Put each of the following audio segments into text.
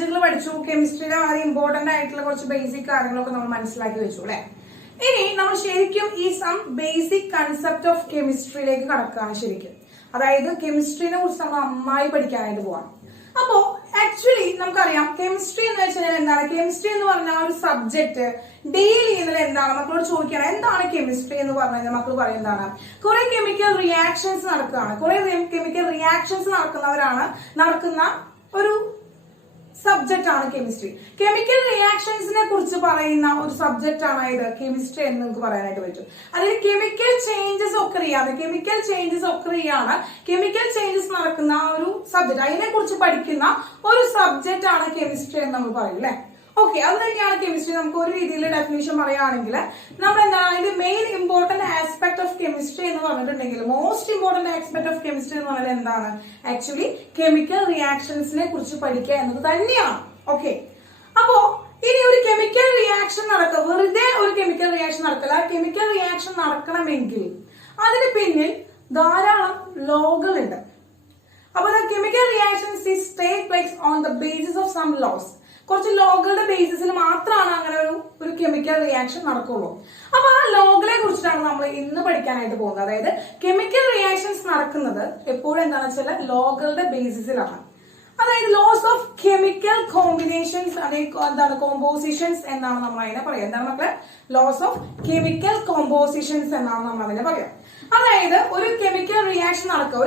ബ്രാഞ്ചുകൾ പഠിച്ചു, കെമിസ്ട്രിയുടെ വളരെ ഇമ്പോർട്ടന്റ് ആയിട്ടുള്ള കുറച്ച് ബേസിക് കാര്യങ്ങളൊക്കെ നമ്മൾ മനസ്സിലാക്കി വെച്ചു അല്ലെ. ഇനി നമ്മൾ ശരിക്കും ഈ സം ബേസിക് കൺസെപ്റ്റ് ഓഫ് കെമിസ്ട്രിയിലേക്ക് കടക്കുകയാണ് ശരിക്കും. അതായത് കെമിസ്ട്രിനെ കുറിച്ച് നമ്മൾ നന്നായി പഠിക്കാനായിട്ട് പോവാം. അപ്പോ ആക്ച്വലി നമുക്കറിയാം കെമിസ്ട്രി എന്ന് വെച്ചാൽ എന്താണ്? കെമിസ്ട്രി എന്ന് പറഞ്ഞ ഒരു സബ്ജക്ട് ഡീൽ ചെയ്യുന്നത് എന്താണ്? മക്കളോട് ചോദിക്കണം എന്താണ് കെമിസ്ട്രി എന്ന് പറഞ്ഞു കഴിഞ്ഞാൽ മക്കൾ പറയുന്നതാണ് കുറെ കെമിക്കൽ റിയാക്ഷൻസ് നടക്കുകയാണ്. കുറെ കെമിക്കൽ റിയാക്ഷൻസ് നടക്കുന്ന ഒരു സബ്ജക്റ്റ് ആണ് കെമിസ്ട്രി. കെമിക്കൽ റിയാക്ഷൻസിനെ കുറിച്ച് പറയുന്ന ഒരു സബ്ജക്റ്റ് ആണ് ഇത് കെമിസ്ട്രി എന്ന് നമുക്ക് പറയാനായിട്ട് പറ്റും. അതായത് കെമിക്കൽ ചേഞ്ചസ് ഒക്കെ കെമിക്കൽ ചേഞ്ചസ് നടക്കുന്ന ഒരു സബ്ജക്ട്, അതിനെ കുറിച്ച് പഠിക്കുന്ന ഒരു സബ്ജക്റ്റ് ആണ് കെമിസ്ട്രി എന്ന് നമ്മൾ പറയും അല്ലെ. ഓക്കെ, അത് തന്നെയാണ് കെമിസ്ട്രി. നമുക്ക് ഒരു രീതിയിൽ ഡെഫിനേഷൻ പറയുകയാണെങ്കിൽ നമ്മൾ എന്താണ് അതിന്റെ main important aspect of chemistry എന്ന് പറഞ്ഞിട്ടുണ്ടെങ്കിൽ most important aspect of chemistry എന്ന് പറഞ്ഞാൽ എന്താണ്? ആക്ച്വലി കെമിക്കൽ റിയാക്ഷൻസിനെ കുറിച്ച് പഠിക്കുക എന്നത് തന്നെയാണ്. ഓക്കെ, അപ്പോ ഇനി ഒരു കെമിക്കൽ റിയാക്ഷൻ നടക്കുക, വെറുതെ ഒരു കെമിക്കൽ റിയാക്ഷൻ നടക്കില്ല. കെമിക്കൽ റിയാക്ഷൻ നടക്കണമെങ്കിൽ അതിന് പിന്നിൽ ധാരാളം ലോകളുണ്ട്. അപ്പൊ chemical reactions take place on the basis of some laws. കുറച്ച് ലോകളുടെ ബേസിസിൽ മാത്രമാണ് അങ്ങനെ ഒരു കെമിക്കൽ റിയാക്ഷൻ നടക്കുള്ളൂ. അപ്പൊ ആ ലോകളെ കുറിച്ചിട്ടാണ് നമ്മൾ ഇന്ന് പഠിക്കാനായിട്ട് പോകുന്നത്. അതായത് കെമിക്കൽ റിയാക്ഷൻസ് നടക്കുന്നത് എപ്പോഴും എന്താണെന്ന് വെച്ചാൽ ലോകളുടെ ബേസിസിലാണ്. അതായത് ലോസ് ഓഫ് കെമിക്കൽ കോമ്പിനേഷൻസ്, എന്താണ് കോമ്പോസിഷൻസ് എന്നാണ് നമ്മൾ അതിനെ പറയാം. എന്താണ് മക്കളെ? ലോസ് ഓഫ് കെമിക്കൽ കോമ്പോസിഷൻസ് എന്നാണ് നമ്മൾ അതിനെ പറയാം. അതായത് ഒരു കെമിക്കൽ റിയാക്ഷൻ നടക്കുക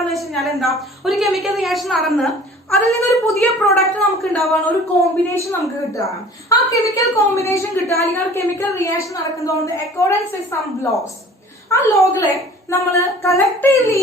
എന്ന് വെച്ച് കഴിഞ്ഞാൽ എന്താ? ഒരു കെമിക്കൽ റിയാക്ഷൻ നടന്ന് അതിൽ നിന്നൊരു പുതിയ പ്രൊഡക്റ്റ് നമുക്ക് ഉണ്ടാവുകയാണ്, ഒരു കോമ്പിനേഷൻ നമുക്ക് കിട്ടുകയാണ്. ആ കെമിക്കൽ കോമ്പിനേഷൻ കിട്ടുക അല്ലെങ്കിൽ ആ കെമിക്കൽ റിയാക്ഷൻ നടക്കുന്നതുകൊണ്ട് അക്കോർഡൻസ് വിത്ത് സം ലോസ്, ആ ലോകളെ നമ്മൾ കളക്റ്റീവ്ലി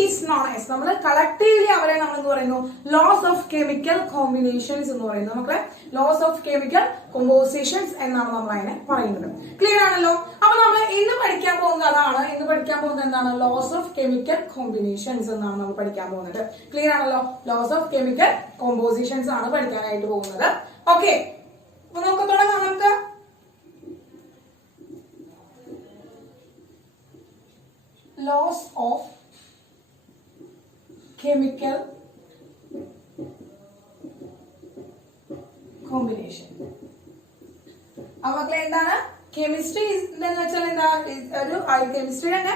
അവരെ നമ്മൾ എന്ത് പറയുന്നു? ലോസ് ഓഫ് കെമിക്കൽ കോമ്പിനേഷൻസ് എന്ന് പറയുന്നത്. നമുക്ക് ലോസ് ഓഫ് കെമിക്കൽ കോമ്പോസിഷൻസ് എന്നാണ് നമ്മൾ അതിനെ പറയുന്നത്. ക്ലിയർ ആണല്ലോ? അപ്പൊ നമ്മൾ ഇന്ന് പഠിക്കാൻ പോകുന്നത് അതാണ്. ഇന്ന് പഠിക്കാൻ പോകുന്നത് എന്താണ്? ലോസ് ഓഫ് കെമിക്കൽ കോമ്പിനേഷൻസ് എന്നാണ് നമ്മൾ പഠിക്കാൻ പോകുന്നത്. ക്ലിയർ ആണല്ലോ? ലോസ് ഓഫ് കെമിക്കൽ കോമ്പോസിഷൻസ് ആണ് പഠിക്കാനായിട്ട് പോകുന്നത്. ഓക്കെ, അപ്പൊ നമുക്ക് തുടങ്ങാം. നമുക്ക് loss of chemical combination. മക്കളെ എന്താണ് കെമിസ്ട്രി എന്ന് വെച്ചാൽ എന്താ? കെമിസ്ട്രി തന്നെ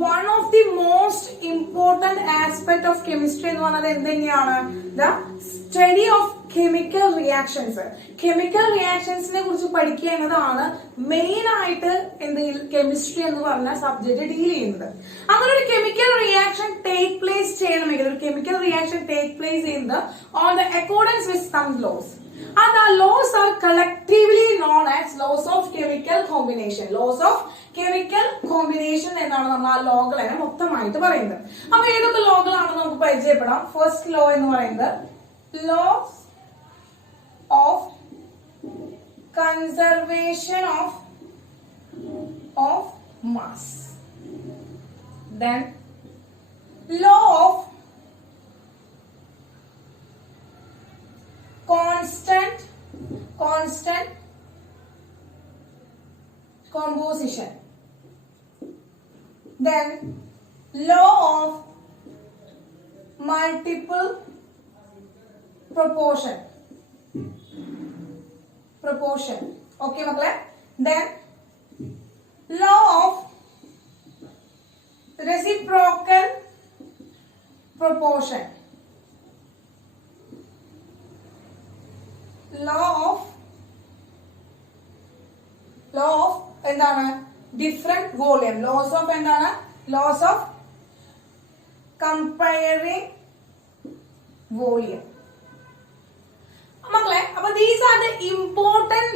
one of the most important aspect of chemistry എന്ന് പറഞ്ഞത് എന്ത് തന്നെയാണ്? The study of chemical reactions. Chemical റിയാക്ഷൻസിനെ കുറിച്ച് പഠിക്കുക എന്നതാണ് മെയിൻ ആയിട്ട് കെമിസ്ട്രി എന്ന് പറഞ്ഞ സബ്ജക്ട് ഡീൽ ചെയ്യുന്നത്. അങ്ങനെ ഒരു കെമിക്കൽ റിയാക്ഷൻ ടേക്ക് പ്ലേസ് ചെയ്യണമെങ്കിൽ ചെയ്യുന്നത് on the accordance with some laws. And the laws are collectively known as laws of chemical combination. Laws of chemical combination എന്നാണ് നമ്മൾ ആ ലോകളെ മൊത്തമായിട്ട് പറയുന്നത്. അപ്പൊ ഏതൊക്കെ ലോകളാണെന്ന് നമുക്ക് പരിചയപ്പെടാം. ഫസ്റ്റ് ലോ എന്ന് പറയുന്നത് laws of conservation of mass. Then law of constant composition. Then law of multiple proportion. Okay makale. Then law of reciprocal proportion. law of എന്താണ്? Different volume. ലോസ് ഓഫ് എന്താണ്? Laws of comparing volume. മക്കളെ അപ്പൊ these are the important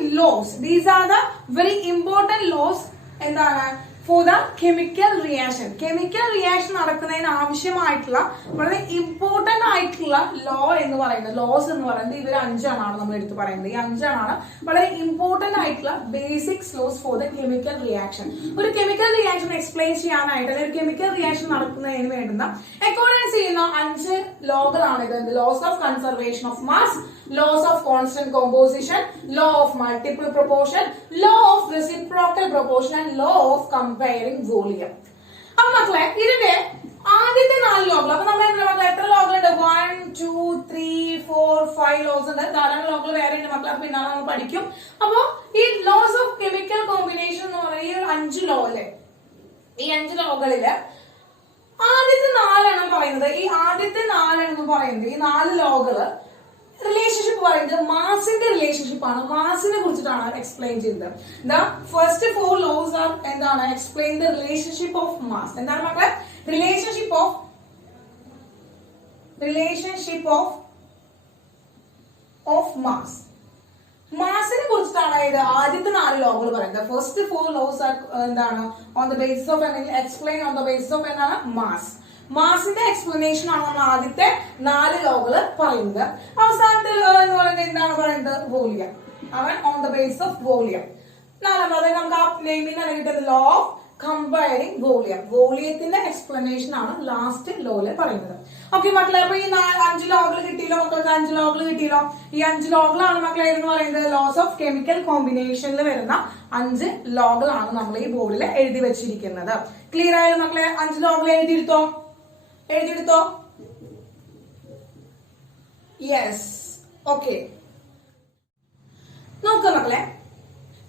laws എന്താണ്? For the chemical reaction. Chemical reaction നടക്കുന്നതിന് ആവശ്യമായിട്ടുള്ള വളരെ important ആയിട്ടുള്ള loss എന്ന് പറയുന്നത് ഇവർ 5 നമ്മൾ എടുത്ത് പറയുന്നത്. ഈ 5 വളരെ ഇമ്പോർട്ടന്റ് ആയിട്ടുള്ള basics laws for the chemical reaction. ഒരു കെമിക്കൽ റിയാക്ഷൻ എക്സ്പ്ലെയിൻ ചെയ്യാനായിട്ട് അല്ലെങ്കിൽ ഒരു കെമിക്കൽ റിയാക്ഷൻ നടക്കുന്നതിന് വേണ്ടുന്ന അക്കോർഡൻസ് ചെയ്യുന്ന 5 ലോകളാണ് ഇത്. Laws of conservation of mass, laws of constant composition, law of multiple proportion, law of reciprocal proportion and law of comparing volume. അപ്പൊ മക്കളെ ഇതിന്റെ ആദ്യത്തെ 4 ലോകൾ, അപ്പൊ നമ്മൾ എന്താ മക്കളെ എത്ര ലോകളുണ്ട്? 1 2 3 4 5 ലോസ് ഉണ്ട്. ധാരാളം ലോകൾ വേറെ ഉണ്ട് മക്കളെ, പിന്നെ നമ്മൾ പഠിക്കും. അപ്പൊ ഈ ലോസ് ഓഫ് കെമിക്കൽ കോമ്പിനേഷൻ എന്ന് പറയുന്ന ഈ 5 ലോ അല്ലെ, ഈ 5 ലോകളില് ആദ്യത്തെ 4 പറയുന്നത്, ഈ ആദ്യത്തെ 4 പറയുന്നത്, ഈ 4 ലോകള് റിലേഷൻഷിപ്പ് പറയുന്നത് മാസിന്റെ റിലേഷൻഷിപ്പ് ആണ്. മാസിനെ കുറിച്ചിട്ടാണ് എക്സ്പ്ലെയിൻ ചെയ്തത്. ദ ഫസ്റ്റ് 4 ലോസ് ആർ എന്താണ്? Explain the relationship of mass. എന്താണ് മക്കളെ? Relationship of mass. മാസിനെ കുറിച്ചിട്ടാണ് ഇത് ആദ്യത്തെ 4 ലോകൾ പറയുന്നത്. ഫസ്റ്റ് 4 ലോസ് ആർ എന്താണ്? On the basis of explain on the basis of എന്താണ്? മാസ്. മാസിന്റെ എക്സ്പ്ലനേഷൻ ആണ് നമ്മൾ ആദ്യത്തെ 4 ലോകള് പറയുന്നത്. അവസാനത്തെ ലോ എന്ന് പറയുന്നത് എന്താണ് പറയുന്നത്? വോളിയം. അവൻ on the base of volume. നാലാമത് നമുക്ക് ആ നെയിമിനാണ് കിട്ടുന്നത് ലോ ഓഫ് കമ്പയറിംഗ് വോളിയം. വോളിയത്തിന്റെ എക്സ്പ്ലനേഷൻ ആണ് ലാസ്റ്റ് ലോയില് പറയുന്നത്. ഓക്കെ മക്കളെ, അപ്പൊ ഈ 5 ലോകൾ കിട്ടിയല്ലോ മക്കൾക്ക്, 5 ലോകൾ കിട്ടിയല്ലോ. ഈ 5 ലോകളാണ് മക്കളെ എന്ന് പറയുന്നത് ലോസ് ഓഫ് കെമിക്കൽ കോമ്പിനേഷനിൽ വരുന്ന 5 ലോകളാണ് നമ്മൾ ഈ ബോർഡിൽ എഴുതി വെച്ചിരിക്കുന്നത്. ക്ലിയർ ആയാലും മക്കളെ? 5 ലോകൾ എഴുതിയെടുത്തോ? യെസ്. ഓക്കെ, നോക്ക മക്കളെ.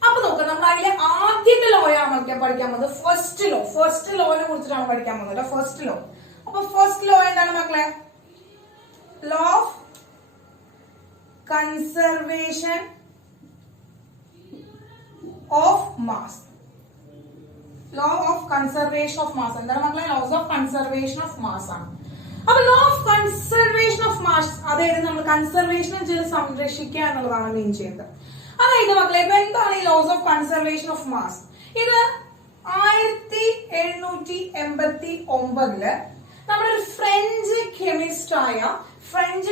അപ്പൊ നോക്കാം, നമ്മൾ അതിലെ ആദ്യത്തെ ലോയാണ് നമുക്ക് പഠിക്കാൻ പോകുന്നത്. ഫസ്റ്റ് ലോനെ കുറിച്ചിട്ടാണ് പഠിക്കാൻ പോകുന്നത്. First law. അപ്പൊ ഫസ്റ്റ് ലോ എന്താണ് മക്കളെ? Law of conservation of mass. Law of conservation of mass എന്താണ് മക്കളെ? Laws of conservation of mass ആണ്. അപ്പൊ law of conservation of mass, അതായത് നമ്മൾ കൺസർവേഷൻ സംരക്ഷിക്കുക എന്നുള്ളതാണ് മീൻ ചെയ്യുന്നത്. അതായത് മക്കളെ, ഇപ്പൊ എന്താണ് ഈ laws of conservation of mass? ഇത് 1789 നമ്മുടെ ഒരു ഫ്രഞ്ച്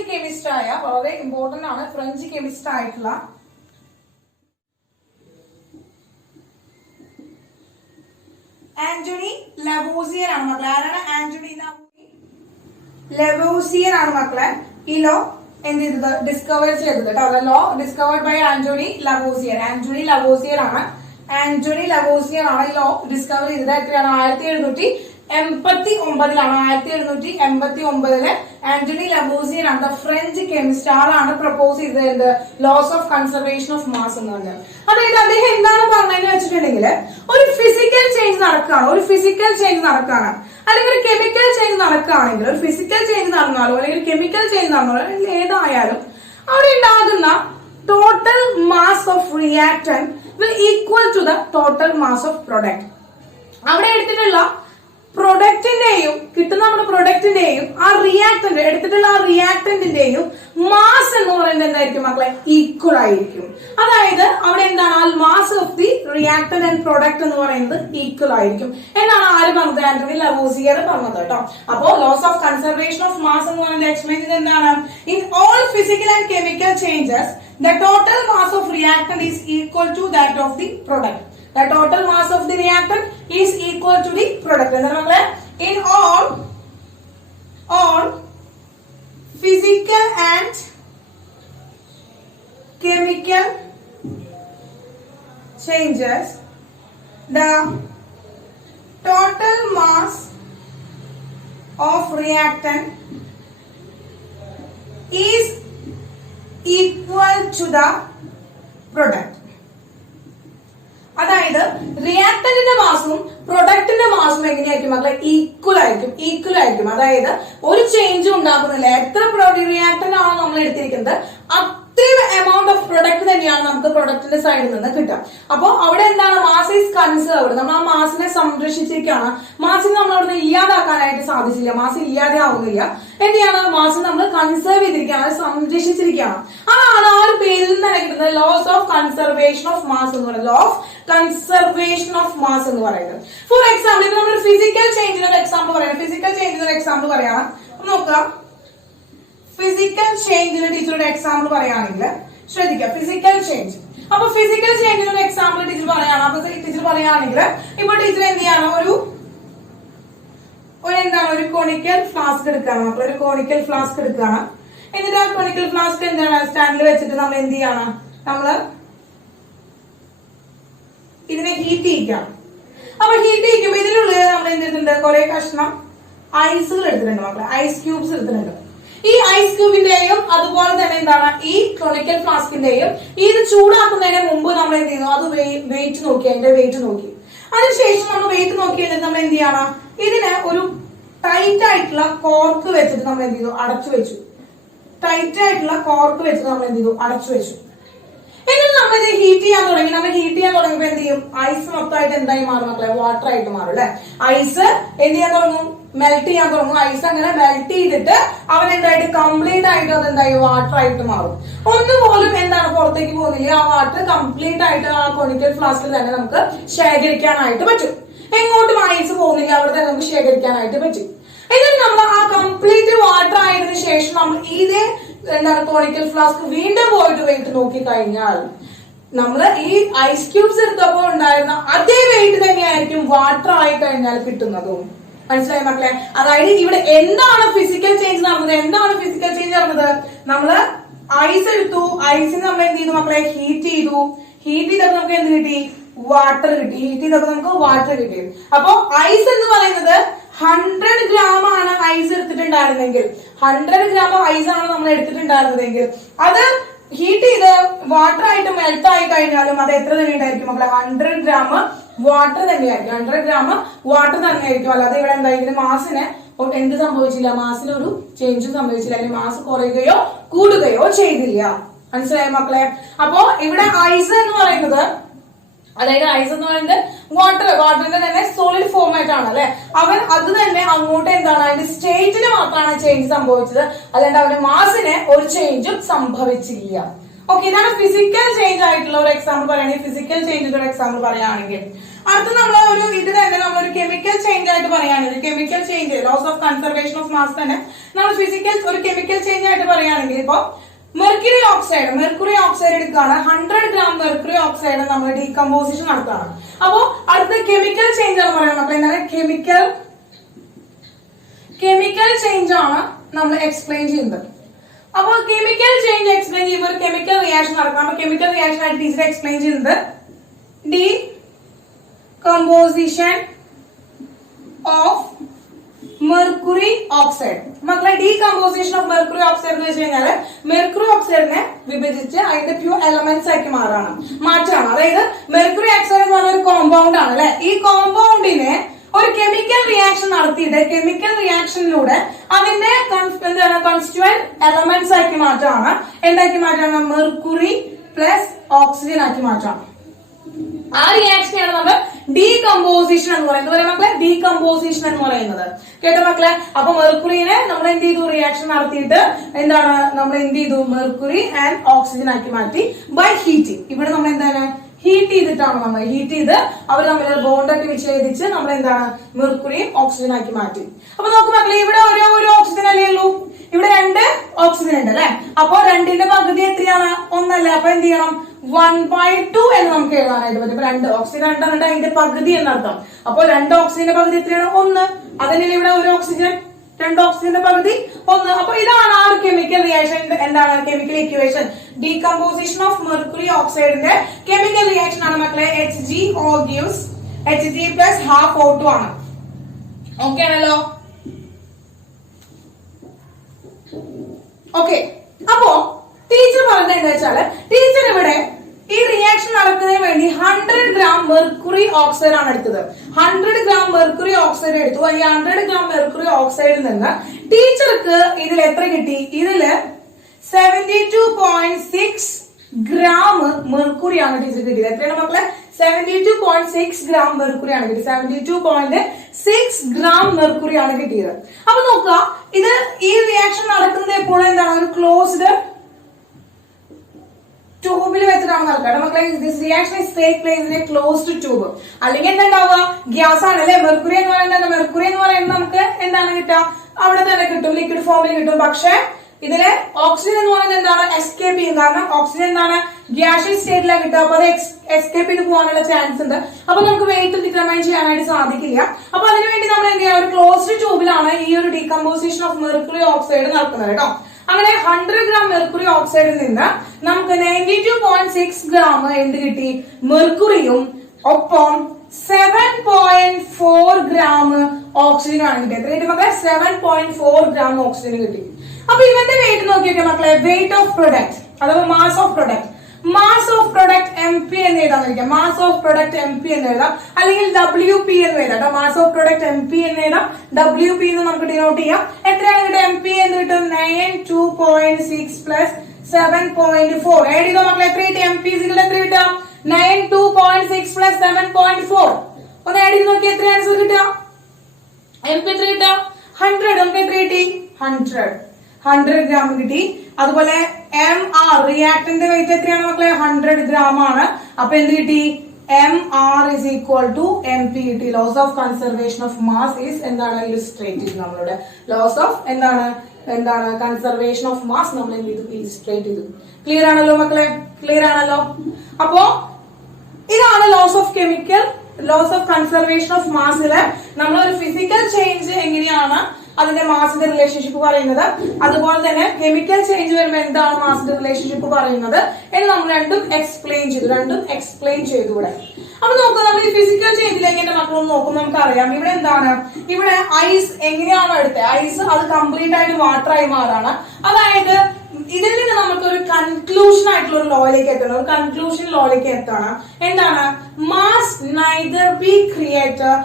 കെമിസ്റ്റ് ആയ വളരെ ഇമ്പോർട്ടന്റ് ആണ്, ഫ്രഞ്ച് കെമിസ്റ്റ് ആയിട്ടുള്ള ആന്റണി ലവോസിയർ ആണ് മക്കളെ. ആരാണ്? ആന്റണി ലവോസിയർ ആണ് മക്കളെ ഈ ലോ എന്ത് ചെയ്തത്? ഡിസ്കവർ ചെയ്തത് കേട്ടോ. Law discovered by Antoine Lavoisier. Antoine Lavoisier ആണ് ഈ ലോ ഡിസ്കവർ ചെയ്തത്. എത്രയാണ്? 1789 ആന്റണി ലവോസിയർ ആണ് ഫ്രഞ്ച് കെമിസ്റ്റ്. ആളാണ് പ്രപ്പോസ് ചെയ്തത് laws of conservation of mass എന്ന് പറഞ്ഞത്. അതായത് അദ്ദേഹം എന്താണ് പറഞ്ഞതെന്ന് വെച്ചിട്ടുണ്ടെങ്കിൽ, ഒരു ഫിസിക്കൽ ചേഞ്ച് നടക്കുകയാണ്, അല്ലെങ്കിൽ ഒരു കെമിക്കൽ ചേഞ്ച് നടക്കുകയാണെങ്കിൽ, ഒരു ഫിസിക്കൽ ചേഞ്ച് നടന്നാലോ അല്ലെങ്കിൽ കെമിക്കൽ ചേഞ്ച് നടന്നാലോ അല്ലെങ്കിൽ ഏതായാലും അവിടെ ഉണ്ടാകുന്ന total mass of reactant will equal to the total mass of product. അവിടെ എടുത്തിട്ടുള്ള പ്രൊഡക്റ്റിന്റെയും കിട്ടുന്ന നമ്മുടെ പ്രൊഡക്റ്റിന്റെയും ആ റിയാക്ടന്റ് എടുത്തിട്ടുള്ള ആ റിയാക്ടന്റിന്റെയും മാസ് എന്ന് പറയുന്നത് എന്തായിരിക്കും മക്കളെ? ഈക്വൽ ആയിരിക്കും. അതായത് അവിടെ എന്താണ്? ആ mass of the reactant and product എന്ന് പറയുന്നത് ഈക്വൽ ആയിരിക്കും എന്നാണ് ആര് പറഞ്ഞത്? ആന്റണി ലവോസിയർ പറഞ്ഞത് കേട്ടോ. അപ്പോ laws of conservation of mass എന്ന് പറയുന്നത് എക്സ്പ്ലെയിൻ ചെയ്ത് എന്താണ്? In all physical and chemical changes the total mass of reactant is equal to that of the product. The total mass of the reactant is equal to the product. In all physical and chemical changes, the total mass of reactant is equal to the product. അതായത് റിയാക്ടന്റിന്റെ മാസും പ്രൊഡക്റ്റിന്റെ മാസും എങ്ങനെയായിരിക്കും മക്കളെ? Equal ആയിരിക്കും. അതായത് ഒരു ചേഞ്ചും ഉണ്ടാകുന്നില്ല. എത്ര reactant ആണോ നമ്മൾ എടുത്തിരിക്കുന്നത് അത്രയും എമൗണ്ട് ഓഫ് പ്രൊഡക്റ്റ് തന്നെയാണ് നമുക്ക് പ്രൊഡക്റ്റിന്റെ സൈഡിൽ നിന്ന് കിട്ടുക. അപ്പൊ അവിടെ എന്താണ്? Mass is conserved. നമ്മൾ ആ മാസിനെ സംരക്ഷിച്ചിരിക്കുകയാണ്. മാസിനെ നമ്മൾ അവിടെ ഇല്ലാതാക്കാനായിട്ട് സാധിച്ചില്ല. മാസ് ഇല്ലാതെ ആവുന്നില്ല. എന്ത് ചെയ്യാണ്? മാസ് നമ്മൾ കൺസേർവ് ചെയ്തിരിക്കുകയാണ്, സംരക്ഷിച്ചിരിക്കുകയാണ്. അതാണ് ആ ഒരു പേരിൽ നിന്ന് തന്നെ കിട്ടുന്നത് laws of conservation of mass എന്ന് പറയുന്നത്. Law of conservation of mass എന്ന് പറയുന്നത്. ഫോർ എക്സാമ്പിൾ, ഇപ്പൊ നമ്മൾ ഫിസിക്കൽ ചേഞ്ചിന് ഒരു എക്സാമ്പിൾ പറയാണ്. നോക്കുക, ഫിസിക്കൽ ചേഞ്ചിന് ടീച്ചറുടെ എക്സാമ്പിൾ പറയുകയാണെങ്കിൽ ശ്രദ്ധിക്കുക. Physical change. അപ്പൊ ഫിസിക്കൽ ചേഞ്ചിന് ഒരു എക്സാമ്പിൾ ടീച്ചർ പറയാണ്. അപ്പൊ ടീച്ചർ പറയുകയാണെങ്കിൽ ഇപ്പൊ ടീച്ചർ എന്ത് ചെയ്യാണ്? ഒരു കോണിക്കൽ ഫ്ലാസ്ക് എടുക്കുകയാണ്. മക്കൾ ഒരു കോണിക്കൽ ഫ്ലാസ്ക് എടുക്കുകയാണ്. എന്നിട്ട് ആ കോണിക്കൽ ഫ്ലാസ്ക് എന്താണ്? സ്റ്റാൻഡിൽ വെച്ചിട്ട് നമ്മൾ എന്ത് ചെയ്യാണ്? നമ്മള് ഇതിനെ ഹീറ്റ് ചെയ്യിക്കാം. അപ്പൊ ഹീറ്റ് ചെയ്യുമ്പോൾ ഇതിനുള്ളിൽ നമ്മൾ എന്ത് ചെയ്തിട്ടുണ്ട്, കുറെ കഷ്ണം ഐസുകൾ എടുത്തിട്ടുണ്ട് മക്കളെ, ഐസ് ക്യൂബ്സ് എടുത്തിട്ടുണ്ട്. ഈ ഐസ് ക്യൂബിന്റെയും അതുപോലെ തന്നെ എന്താണ് ഈ ക്ലോണിക്കൽ ഫ്ലാസ്കിന്റെയും ഇത് ചൂടാക്കുന്നതിന് മുമ്പ് നമ്മൾ എന്ത് ചെയ്യുന്നു, അത് വെയിറ്റ് നോക്കി, അതിന്റെ വെയിറ്റ് നോക്കി. അതിനുശേഷം നമ്മൾ വെയിറ്റ് നോക്കി കഴിഞ്ഞിട്ട് നമ്മൾ എന്ത് ചെയ്യണം, ഇതിനെ ഒരു ടൈറ്റ് ആയിട്ടുള്ള കോർക്ക് വെച്ചിട്ട് നമ്മൾ എന്ത് ചെയ്തു, അടച്ചു വെച്ചു. ടൈറ്റ് ആയിട്ടുള്ള കോർക്ക് വെച്ചിട്ട് നമ്മൾ എന്ത് ചെയ്തു, അടച്ചു വെച്ചു. എന്നിട്ട് നമ്മൾ ഇത് ഹീറ്റ് ചെയ്യാൻ തുടങ്ങി. നമ്മൾ ഹീറ്റ് ചെയ്യാൻ തുടങ്ങിയപ്പോ എന്ത് ചെയ്യും, ഐസ് മൊത്തമായിട്ട് എന്തായി മാറും മക്കളെ, വാട്ടർ ആയിട്ട് മാറും അല്ലെ. ഐസ് എന്ത് ചെയ്യാൻ തുടങ്ങും, മെൽറ്റ് ചെയ്യാൻ തുടങ്ങും. ഐസ് അങ്ങനെ മെൽറ്റ് ചെയ്തിട്ട് അവൻ എന്തായിട്ട് കംപ്ലീറ്റ് ആയിട്ട് അത് എന്തായി വാട്ടർ ആയിട്ട് മാറും. ഒന്നുപോലും എന്താണ് പുറത്തേക്ക് പോകുന്നില്ല. ആ വാട്ടർ കംപ്ലീറ്റ് ആയിട്ട് ആ കോണിക്കൽ ഫ്ലാസ്കിൽ തന്നെ നമുക്ക് ശേഖരിക്കാനായിട്ട് പറ്റും. എങ്ങോട്ടും ഐസ് പോകുന്നില്ല, അവിടെ തന്നെ നമുക്ക് ശേഖരിക്കാനായിട്ട് പറ്റും. എന്നിട്ട് നമ്മൾ ആ കംപ്ലീറ്റ് വാട്ടർ ആയതിനു ശേഷം നമ്മൾ ഇതേ എന്താണ് കോണിക്കൽ ഫ്ലാസ്ക് വീണ്ടും പോയിട്ട് വെയിറ്റ് നോക്കി കഴിഞ്ഞാൽ നമ്മള് ഈ ഐസ് ക്യൂബ്സ് എടുത്തപ്പോൾ ഉണ്ടായിരുന്ന അതേ വെയിറ്റ് തന്നെയായിരിക്കും വാട്ടർ ആയി കഴിഞ്ഞാൽ കിട്ടുന്നതും. മനസ്സിലായി മക്കളെ? അതായത് ഇവിടെ എന്താണ് ഫിസിക്കൽ ചേഞ്ച് നടന്നത്, എന്താണ് ഫിസിക്കൽ ചേഞ്ച് നടന്നത്, നമ്മള് ഐസ് എടുത്തു, ഐസിന് നമ്മൾ എന്ത് ചെയ്തു മക്കളെ, ഹീറ്റ് ചെയ്തു. ഹീറ്റ് ചെയ്തപ്പോൾ നമുക്ക് എന്ത് കിട്ടി, വാട്ടർ കിട്ടി. ഹീറ്റ് ചെയ്തപ്പോൾ നമുക്ക് വാട്ടർ കിട്ടി. അപ്പോ ഐസ് എന്ന് പറയുന്നത് 100 ഗ്രാം ആണ് ഐസ് എടുത്തിട്ടുണ്ടായിരുന്നെങ്കിൽ, 100 ഗ്രാം ഐസ് ആണ് നമ്മൾ എടുത്തിട്ടുണ്ടായിരുന്നതെങ്കിൽ അത് ഹീറ്റ് ചെയ്ത് വാട്ടർ ആയിട്ട് മെൽറ്റ് ആയി കഴിഞ്ഞാലും അത് എത്ര തന്നെ ഉണ്ടായിരിക്കും മക്കളെ, 100 ഗ്രാം വാട്ടർ തന്നെയായിരിക്കും. 100 ഗ്രാം വാട്ടർ തന്നെയായിരിക്കും. അല്ലാതെ ഇവിടെ എന്താ, ഇതിന് മാസിന് എന്ത് സംഭവിച്ചില്ല, മാസിന് ഒരു ചേഞ്ചും സംഭവിച്ചില്ല. അല്ലെങ്കിൽ മാസ് കുറയുകയോ കൂടുകയോ ചെയ്തില്ല. മനസ്സിലായ മക്കളെ? അപ്പോ ഇവിടെ ഐസ് എന്ന് പറയുന്നത്, അതായത് ഐസ് എന്ന് പറയുന്നത് വാട്ടറിന്റെ തന്നെ സോളിഡ് ഫോർമാറ്റ് ആണ് അല്ലെ. അവൻ അത് തന്നെ അങ്ങോട്ട് എന്താണ്, അതിന്റെ സ്റ്റേറ്റിന് മാത്രമാണ് ചേഞ്ച് സംഭവിച്ചത്, അല്ലാണ്ട് അവന്റെ മാസിന് ഒരു ചേഞ്ചും സംഭവിച്ചില്ല. ഓക്കെ, ഇതാണ് ഫിസിക്കൽ ചേഞ്ച് ആയിട്ടുള്ള ഒരു എക്സാമ്പിൾ പറയുകയാണെങ്കിൽ, ഫിസിക്കൽ ചേഞ്ചിന്റെ ഒരു എക്സാമ്പിൾ പറയുകയാണെങ്കിൽ. അടുത്ത് നമ്മൾ ഒരു ഇത് തന്നെ നമ്മളൊരു കെമിക്കൽ ചേഞ്ച് ആയിട്ട് പറയുകയാണെങ്കിൽ, chemical change laws of conservation of mass തന്നെ നമ്മൾ ഫിസിക്കൽ ഒരു കെമിക്കൽ ചേഞ്ച് ആയിട്ട് പറയുകയാണെങ്കിൽ, ഇപ്പൊ മെർക്കുറി ഓക്സൈഡ് എടുക്കുകയാണ്. 100 ഗ്രാം മെർക്കുറി ഓക്സൈഡ് നമ്മൾ ഡീകമ്പോസിഷൻ നടത്തുകയാണ്. അപ്പോ അടുത്ത കെമിക്കൽ ചേഞ്ച് ആണ് പറയുന്നത്. അപ്പൊ എന്താണ് കെമിക്കൽ ചേഞ്ച് ആണ് നമ്മൾ എക്സ്പ്ലെയിൻ ചെയ്യുന്നത്. അപ്പോൾ കെമിക്കൽ ചേഞ്ച് എക്സ്പ്ലെയിൻ ചെയ്യുമ്പോൾ ഒരു കെമിക്കൽ റിയാക്ഷൻ നടക്കണം. അപ്പൊ കെമിക്കൽ റിയാക്ഷൻ ആയിട്ട് ടീച്ചർ എക്സ്പ്ലെയിൻ ചെയ്യുന്നത് ഡീകമ്പോസിഷൻ ഓഫ് മെർക്കുറി ഓക്സൈഡ്. മക്കളെ, ഡീകമ്പോസിഷൻ ഓഫ് മെർക്കുറി ഓക്സൈഡ് എന്ന് വെച്ച് കഴിഞ്ഞാൽ മെർക്കുറി ഓക്സൈഡിനെ വിഭജിച്ച് അതിന്റെ പ്യൂർ എലമെന്റ്സ് ആക്കി മാറ്റാണ്. അതായത് മെർക്കുറി ഓക്സൈഡ് എന്ന് പറഞ്ഞ ഒരു കോമ്പൗണ്ട് ആണ് അല്ലെ. ഈ കോമ്പൗണ്ടിനെ ഒരു കെമിക്കൽ റിയാക്ഷൻ നടത്തിയിട്ട് കെമിക്കൽ റിയാക്ഷനിലൂടെ അതിന്റെ കോൺസ്റ്റിറ്റ്യൂവന്റ് എലമെന്റ്സ് ആക്കി മാറ്റാണ്. എന്താക്കി മാറ്റാണ്, മെർക്കുറി പ്ലസ് ഓക്സിജൻ ആക്കി മാറ്റാണ്. ആ റിയാക്ഷനെയാണ് നമ്മൾ ഡീകമ്പോസിഷൻ എന്ന് പറയുന്നത്. മക്കളെ, ഡീകമ്പോസിഷൻ എന്ന് പറയുന്നത് കേട്ടോ മക്കളെ. അപ്പൊ മെർക്കുറിനെ നമ്മൾ എന്ത് ചെയ്തു, റിയാക്ഷൻ നടത്തിയിട്ട് എന്താണ് നമ്മൾ എന്ത് ചെയ്തു, മെർക്കുറി ആൻഡ് ഓക്സിജൻ ആക്കി മാറ്റി ബൈ ഹീറ്റിംഗ്. ഇവിടെ നമ്മൾ എന്താണ് ഹീറ്റ് ചെയ്തിട്ടാണ്, നമ്മൾ ഹീറ്റ് ചെയ്ത് അവർ തമ്മിൽ ബോണ്ടൊക്കെ വിച്ഛേദിച്ച് നമ്മൾ എന്താണ് മെർക്കുറിയും ഓക്സിജൻ ആക്കി മാറ്റി. അപ്പൊ നോക്കൂ മക്കളെ, ഇവിടെ ഒരു ഓക്സിജൻ അല്ലേ ഉള്ളൂ, ഇവിടെ 2 ഓക്സിജൻ ഉണ്ട് അല്ലെ. അപ്പൊ 2ന്റെ പകുതി എത്രയാണ്, 1 അല്ലേ. അപ്പൊ എന്ത് ചെയ്യണം, 1/2 എന്ന് നമുക്ക് എഴുതാനായിട്ട് പറ്റും. 2 ഓക്സിജൻ 2 എന്നിട്ട് അതിന്റെ പകുതി എന്നർത്ഥം. അപ്പൊ 2 ഓക്സിജന്റെ പകുതി എത്രയാണ്, 1. അതല്ലേ ഇവിടെ ഒരു ഓക്സിജൻ, 2 ഓക്സിജന്റെ പകുതി 1. അപ്പൊ ഇതാണ് ആ ഒരു കെമിക്കൽ റിയാക്ഷൻ. എന്താണ് chemical equation, decomposition of mercury ഓക്സൈഡിന്റെ കെമിക്കൽ റിയാക്ഷൻ ആണ് മക്കളെ. HgO gives Hg plus half O2 ആണ്. ഓക്കെ ആണല്ലോ. ഓക്കെ, അപ്പോ ടീച്ചർ പറഞ്ഞത് എന്താ വെച്ചാല്, ടീച്ചർ ഇവിടെ ഈ റിയാക്ഷൻ നടക്കുന്നതിന് വേണ്ടി 100 ഗ്രാം മെർക്കുറി ഓക്സൈഡ് ആണ് എടുത്തത്. 100 ഗ്രാം മെർക്കുറി ഓക്സൈഡ് എടുത്തു. ഈ 100 ഗ്രാം മെർക്കുറി ഓക്സൈഡിൽ നിന്ന് ടീച്ചർക്ക് ഇതിൽ എത്ര കിട്ടി, ഇതില് 72.6 ഗ്രാം മെർക്കുറിയാണ് ടീച്ചർ കിട്ടിയത്. എത്രയാണ് മക്കളെ, 72.6 ഗ്രാം മെർക്കുറിയാണ് കിട്ടിയത്. 72.6 ഗ്രാം മെർക്കുറിയാണ് കിട്ടിയത്. അപ്പൊ നോക്കുക, ഇത് ഈ റിയാക്ഷൻ നടക്കുന്നത് എപ്പോഴും എന്താണ്, ഒരു ക്ലോസ്ഡ് ട്യൂബിൽ വെച്ചിട്ടാണ് നടക്കുക മക്കളെ. This reaction is take place in A closed tube. അല്ലെങ്കിൽ എന്താ ഉണ്ടാവുക, ഗ്യാസ് ആണ് അല്ലെ. മെർക്കുറി എന്ന് പറയുന്നത് നമുക്ക് എന്താണ് കിട്ടുക, അവിടെ തന്നെ കിട്ടും, ലിക്വിഡ് ഫോമിൽ കിട്ടും. പക്ഷെ ഇതിലെ ഓക്സിജൻ എന്ന് പറയുന്നത് എന്താണ്, എസ്കേപ്പ് ചെയ്യും. കാരണം ഓക്സിജൻ എന്താണ്, ഗ്യാഷ്യസ് സ്റ്റേറ്റിലാണ് കിട്ടുക. അപ്പൊ അത് എസ്കേപ്പ് ചെയ്ത് പോകാനുള്ള ചാൻസ് ഉണ്ട്. അപ്പൊ നമുക്ക് വെയിറ്റ് ഡിറ്റർമൈൻ ചെയ്യാനായിട്ട് സാധിക്കില്ല. അപ്പൊ അതിനുവേണ്ടി നമ്മൾ എന്ത് ചെയ്യുക, ഒരു ക്ലോസ്ഡ് ട്യൂബിലാണ് ഈ ഒരു ഡീകമ്പോസിഷൻ ഓഫ് മെർക്കുറി ഓക്സൈഡ് നടക്കുന്നത് കേട്ടോ. അങ്ങനെ 100 ഗ്രാം മെർക്കുറി ഓക്സൈഡിൽ നിന്ന് നമുക്ക് 92.6 ഗ്രാം എന്ത് കിട്ടി, മെർക്കുറിയും ഒപ്പം 7. ഗ്രാം ഓക്സിജൻ ആണ് കിട്ടിയത്. എത്ര കിട്ടി മക്കളെ? 7.4 ഗ്രാം ഓക്സിജൻ കിട്ടി. അപ്പൊ ഇവന്റെ വെയിറ്റ് നോക്കിയൊക്കെ മക്കളെ, വെയിറ്റ് ഓഫ് പ്രൊഡക്റ്റ് അഥവാ mass of product, mass of product M P എന്ന് എഴുതാന്നിരിക്കാം. Mass of product M P എന്ന് എഴുതാം, അല്ലെങ്കിൽ ഡബ്ല്യു പി എന്ന് എഴുതാം കേട്ടോ. Mass of product M P എന്ന് എഴുതാം, ഡബ്ല്യു പി എന്ന് നമുക്ക് ഡിനോട്ട് ചെയ്യാം. എത്രയാണ് കിട്ടുക? എം പി എന്ന് കിട്ടും 92.6 പ്ലസ് 7.4. ആഡ് ചെയ്തോ മക്കളെ, എത്ര കിട്ടി? എം പി എത്ര കിട്ടുക? 92.6 പ്ലസ് 7.4. ഒന്ന് ആഡ് ചെയ്ത് നോക്കി, എത്ര ആൻസർ കിട്ടുക? എം പി എത്ര കിട്ടുക? 100. നമുക്ക് എത്ര കിട്ടി? 100 ഗ്രാം കിട്ടി. അതുപോലെ എം ആർ റിയാക്ടന്റ് വെയിറ്റ് എത്രയാണ് മക്കളെ? 100 ഗ്രാം ആണ്. അപ്പൊ എന്ത് കിട്ടി? M R is equal to M P കിട്ടി. Laws of conservation of mass is എന്താണ്? ഇലിസ്ട്രേറ്റ് ചെയ്തു നമ്മളുടെ ലോസ് ഓഫ് എന്താണ് കൺസർവേഷൻ ഓഫ് മാസ് നമ്മൾ എന്ത് ചെയ്തു? ഇലിസ്ട്രേറ്റ് ചെയ്തു. ക്ലിയർ ആണല്ലോ മക്കളെ? ക്ലിയർ ആണല്ലോ? അപ്പോ ഇതാണ് laws of chemical, laws of conservation of മാസില് നമ്മളൊരു ഫിസിക്കൽ ചേഞ്ച് എങ്ങനെയാണ് അതിന്റെ മാസിന്റെ റിലേഷൻഷിപ്പ് പറയുന്നത്, അതുപോലെ തന്നെ കെമിക്കൽ ചേഞ്ച് വരുമ്പോൾ എന്താണ് മാസിന്റെ റിലേഷൻഷിപ്പ് പറയുന്നത് എന്ന് നമ്മൾ രണ്ടും എക്സ്പ്ലെയിൻ ചെയ്തു ഇവിടെ. അപ്പൊ നോക്കാം, നമ്മൾ ഈ ഫിസിക്കൽ ചേഞ്ചിലേക്ക് എന്റെ മക്കളൊന്ന് നോക്കും. നമുക്കറിയാം ഇവിടെ എന്താണ്, ഇവിടെ ഐസ് എങ്ങനെയാണോ എടുത്തത്, ഐസ് അത് കംപ്ലീറ്റ് ആയിട്ട് വാട്ടർ ആയി മാറാണ്. അതായത് ഇതിൽ നിന്ന് നമുക്ക് ഒരു കൺക്ലൂഷൻ ആയിട്ടുള്ള ഒരു ലോയിലേക്ക് എത്തണം, ഒരു കൺക്ലൂഷൻ ലോയിലേക്ക് എത്തണം. എന്താണ്? Mass neither be created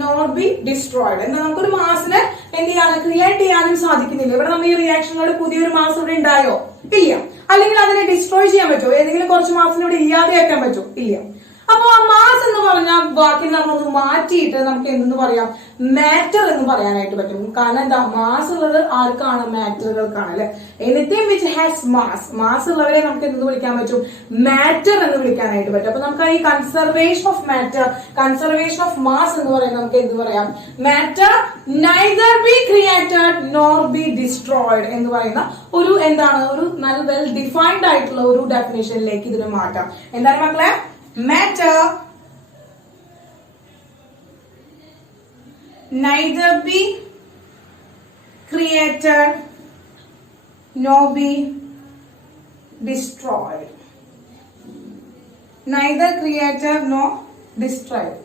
not be destroyed. എന്താ, നമുക്കൊരു മാസിനെ എന്ത് ചെയ്യാനും ക്രിയേറ്റ് ചെയ്യാനും സാധിക്കുന്നില്ല. ഇവിടെ നമ്മൾ ഈ റിയാക്ഷനോട് പുതിയൊരു മാസ് ഇവിടെ ഉണ്ടായോ? ഇല്ല. അല്ലെങ്കിൽ അതിനെ ഡിസ്ട്രോയ് ചെയ്യാൻ പറ്റുമോ? ഏതെങ്കിലും കുറച്ച് മാസിനെ ഇവിടെ ഇല്ലാതെയാക്കാൻ പറ്റുമോ? ഇല്ല. അപ്പൊ ആ മാസ് എന്ന് പറഞ്ഞാൽ ബാക്കി നമ്മളൊന്ന് മാറ്റിയിട്ട് നമുക്ക് എന്തെന്ന് പറയാം? മാറ്റർ എന്ന് പറയാനായിട്ട് പറ്റും. കാരണം എന്താ, മാസ് ഉള്ളത് ആർക്കാണ്? മാറ്ററുകൾക്കാണ് അല്ലെ. എനിത്തിങ് വിച്ച് ഹാസ് മാസ് ഉള്ളവരെ നമുക്ക് എന്ത് വിളിക്കാൻ പറ്റും? മാറ്റർ എന്ന് വിളിക്കാനായിട്ട് പറ്റും. അപ്പൊ നമുക്ക് ഈ conservation of matter, conservation of mass എന്ന് പറയുന്നത് നമുക്ക് എന്ത് പറയാം? Matter neither be created nor B destroyed എന്ന് പറയുന്ന ഒരു ഒരു നല്ല വെൽ ഡിഫൈൻഡ് ആയിട്ടുള്ള ഒരു ഡെഫിനേഷനിലേക്ക് ഇതിനെ മാറ്റാം. എന്താണ് മക്കളെ? Matter neither be created nor be destroyed. Neither created nor destroyed.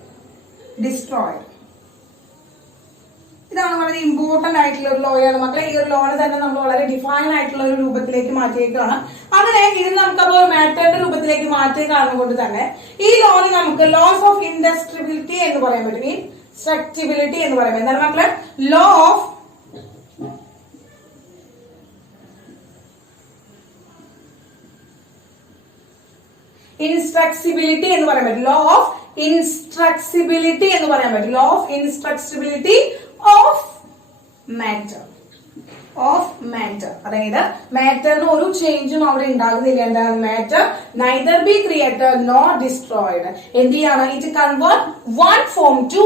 ഇതാണ് വളരെ ഇമ്പോർട്ടന്റ് ആയിട്ടുള്ള ഒരു ലോയാണ് മക്കളെ. ഈ ഒരു ലോനെ തന്നെ നമ്മൾ വളരെ ഡിഫൈൻ ആയിട്ടുള്ള ഒരു രൂപത്തിലേക്ക് മാറ്റിയേക്കാണ്. അങ്ങനെ ഇത് നമുക്കപ്പോൾ മാറ്ററിന്റെ രൂപത്തിലേക്ക് മാറ്റിയ കാരണം കൊണ്ട് തന്നെ ഈ ലോന് നമുക്ക് ലോസ് ഓഫ് ഇൻഡസ്ട്രിബിലിറ്റി എന്ന് പറയാൻ പറ്റും. ഇൻസ്ട്രക്റ്റിബിലിറ്റി എന്ന് പറയുമ്പോൾ എന്താണ് മക്കളെ? ലോ ഓഫ് ഇൻസ്ട്രക്സിബിലിറ്റി എന്ന് പറയാൻ പറ്റും. ലോ ഓഫ് ഇൻസ്ട്രക്സിബിലിറ്റി എന്ന് പറയാൻ പറ്റും. Law of indestructibility of matter. അതായത് മാറ്ററിന് ഒരു ചേഞ്ചും അവിടെ ഉണ്ടാകുന്നില്ല. എന്താണ്? Matter neither be created nor destroyed. എന്ത് ചെയ്യാണ്? It convert one form to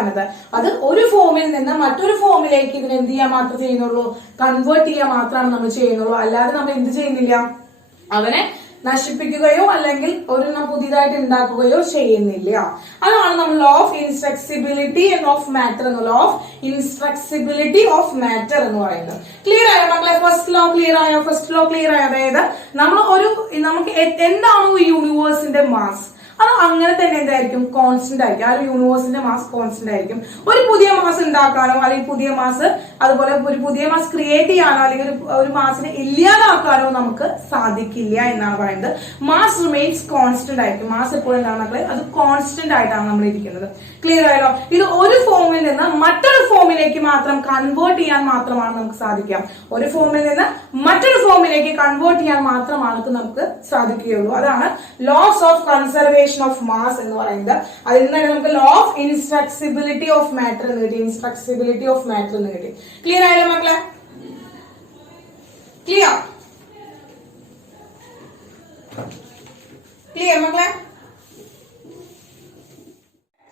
another. അത് ഒരു ഫോമിൽ നിന്ന് മറ്റൊരു ഫോമിലേക്ക് ഇതിന് എന്ത് ചെയ്യാൻ മാത്രമേ ചെയ്യുന്നുള്ളൂ? കൺവേർട്ട് ചെയ്യാൻ മാത്രമാണ് നമ്മൾ ചെയ്യുന്നുള്ളൂ. അല്ലാതെ നമ്മൾ എന്ത് ചെയ്യുന്നില്ല? അവനെ നശിപ്പിക്കുകയോ അല്ലെങ്കിൽ ഒരെണ്ണം പുതിയതായിട്ട് ഉണ്ടാക്കുകയോ ചെയ്യുന്നില്ല. അതാണ് നമ്മൾ law of indestructibility of matter എന്ന് പറയുന്നത്. ക്ലിയർ ആയോ മക്കളെ? ഫസ്റ്റ് ലോ ക്ലിയർ ആയോ? അതായത് നമുക്ക് എന്താണോ യൂണിവേഴ്സിന്റെ മാസ് അത് അങ്ങനെ തന്നെ എന്തായിരിക്കും? കോൺസ്റ്റന്റ് ആയിരിക്കും. ആ ഒരു യൂണിവേഴ്സിന്റെ മാസ് കോൺസ്റ്റന്റ് ആയിരിക്കും. ഒരു പുതിയ മാസ് ഉണ്ടാക്കാനോ അല്ലെങ്കിൽ പുതിയ മാസ് അതുപോലെ ഒരു പുതിയ മാസ് ക്രിയേറ്റ് ചെയ്യാനോ അല്ലെങ്കിൽ ഒരു മാസിനെ ഇല്ലാതാക്കാനോ നമുക്ക് സാധിക്കില്ല എന്നാണ് പറയുന്നത്. മാസ് റിമെയിൻസ് കോൺസ്റ്റന്റ് ആയിരിക്കും. മാസ് എപ്പോഴും എന്താണ് മക്കളെ? അത് കോൺസ്റ്റന്റ് ആയിട്ടാണ് നമ്മൾ ഇരിക്കുന്നത്. ക്ലിയർ ആയല്ലോ? ഇത് ഒരു ഫോമിൽ നിന്ന് മറ്റൊരു ഫോമിലേക്ക് മാത്രം കൺവേർട്ട് ചെയ്യാൻ മാത്രമാണ് നമുക്ക് സാധിക്കാം. ഒരു ഫോമിൽ നിന്ന് മറ്റൊരു ഫോമിലേക്ക് കൺവേർട്ട് ചെയ്യാൻ മാത്രമാണ് നമുക്ക് സാധിക്കുകയുള്ളൂ. അതാണ് laws of conservation of mass എന്ന് പറയുന്നത്. അതിൽ നിന്ന് നമുക്ക് law of indestructibility of matter എന്ന് കിട്ടി. ക്ലിയർ ആയല്ലോ മക്കളെ? ക്ലിയർ മക്കളെ?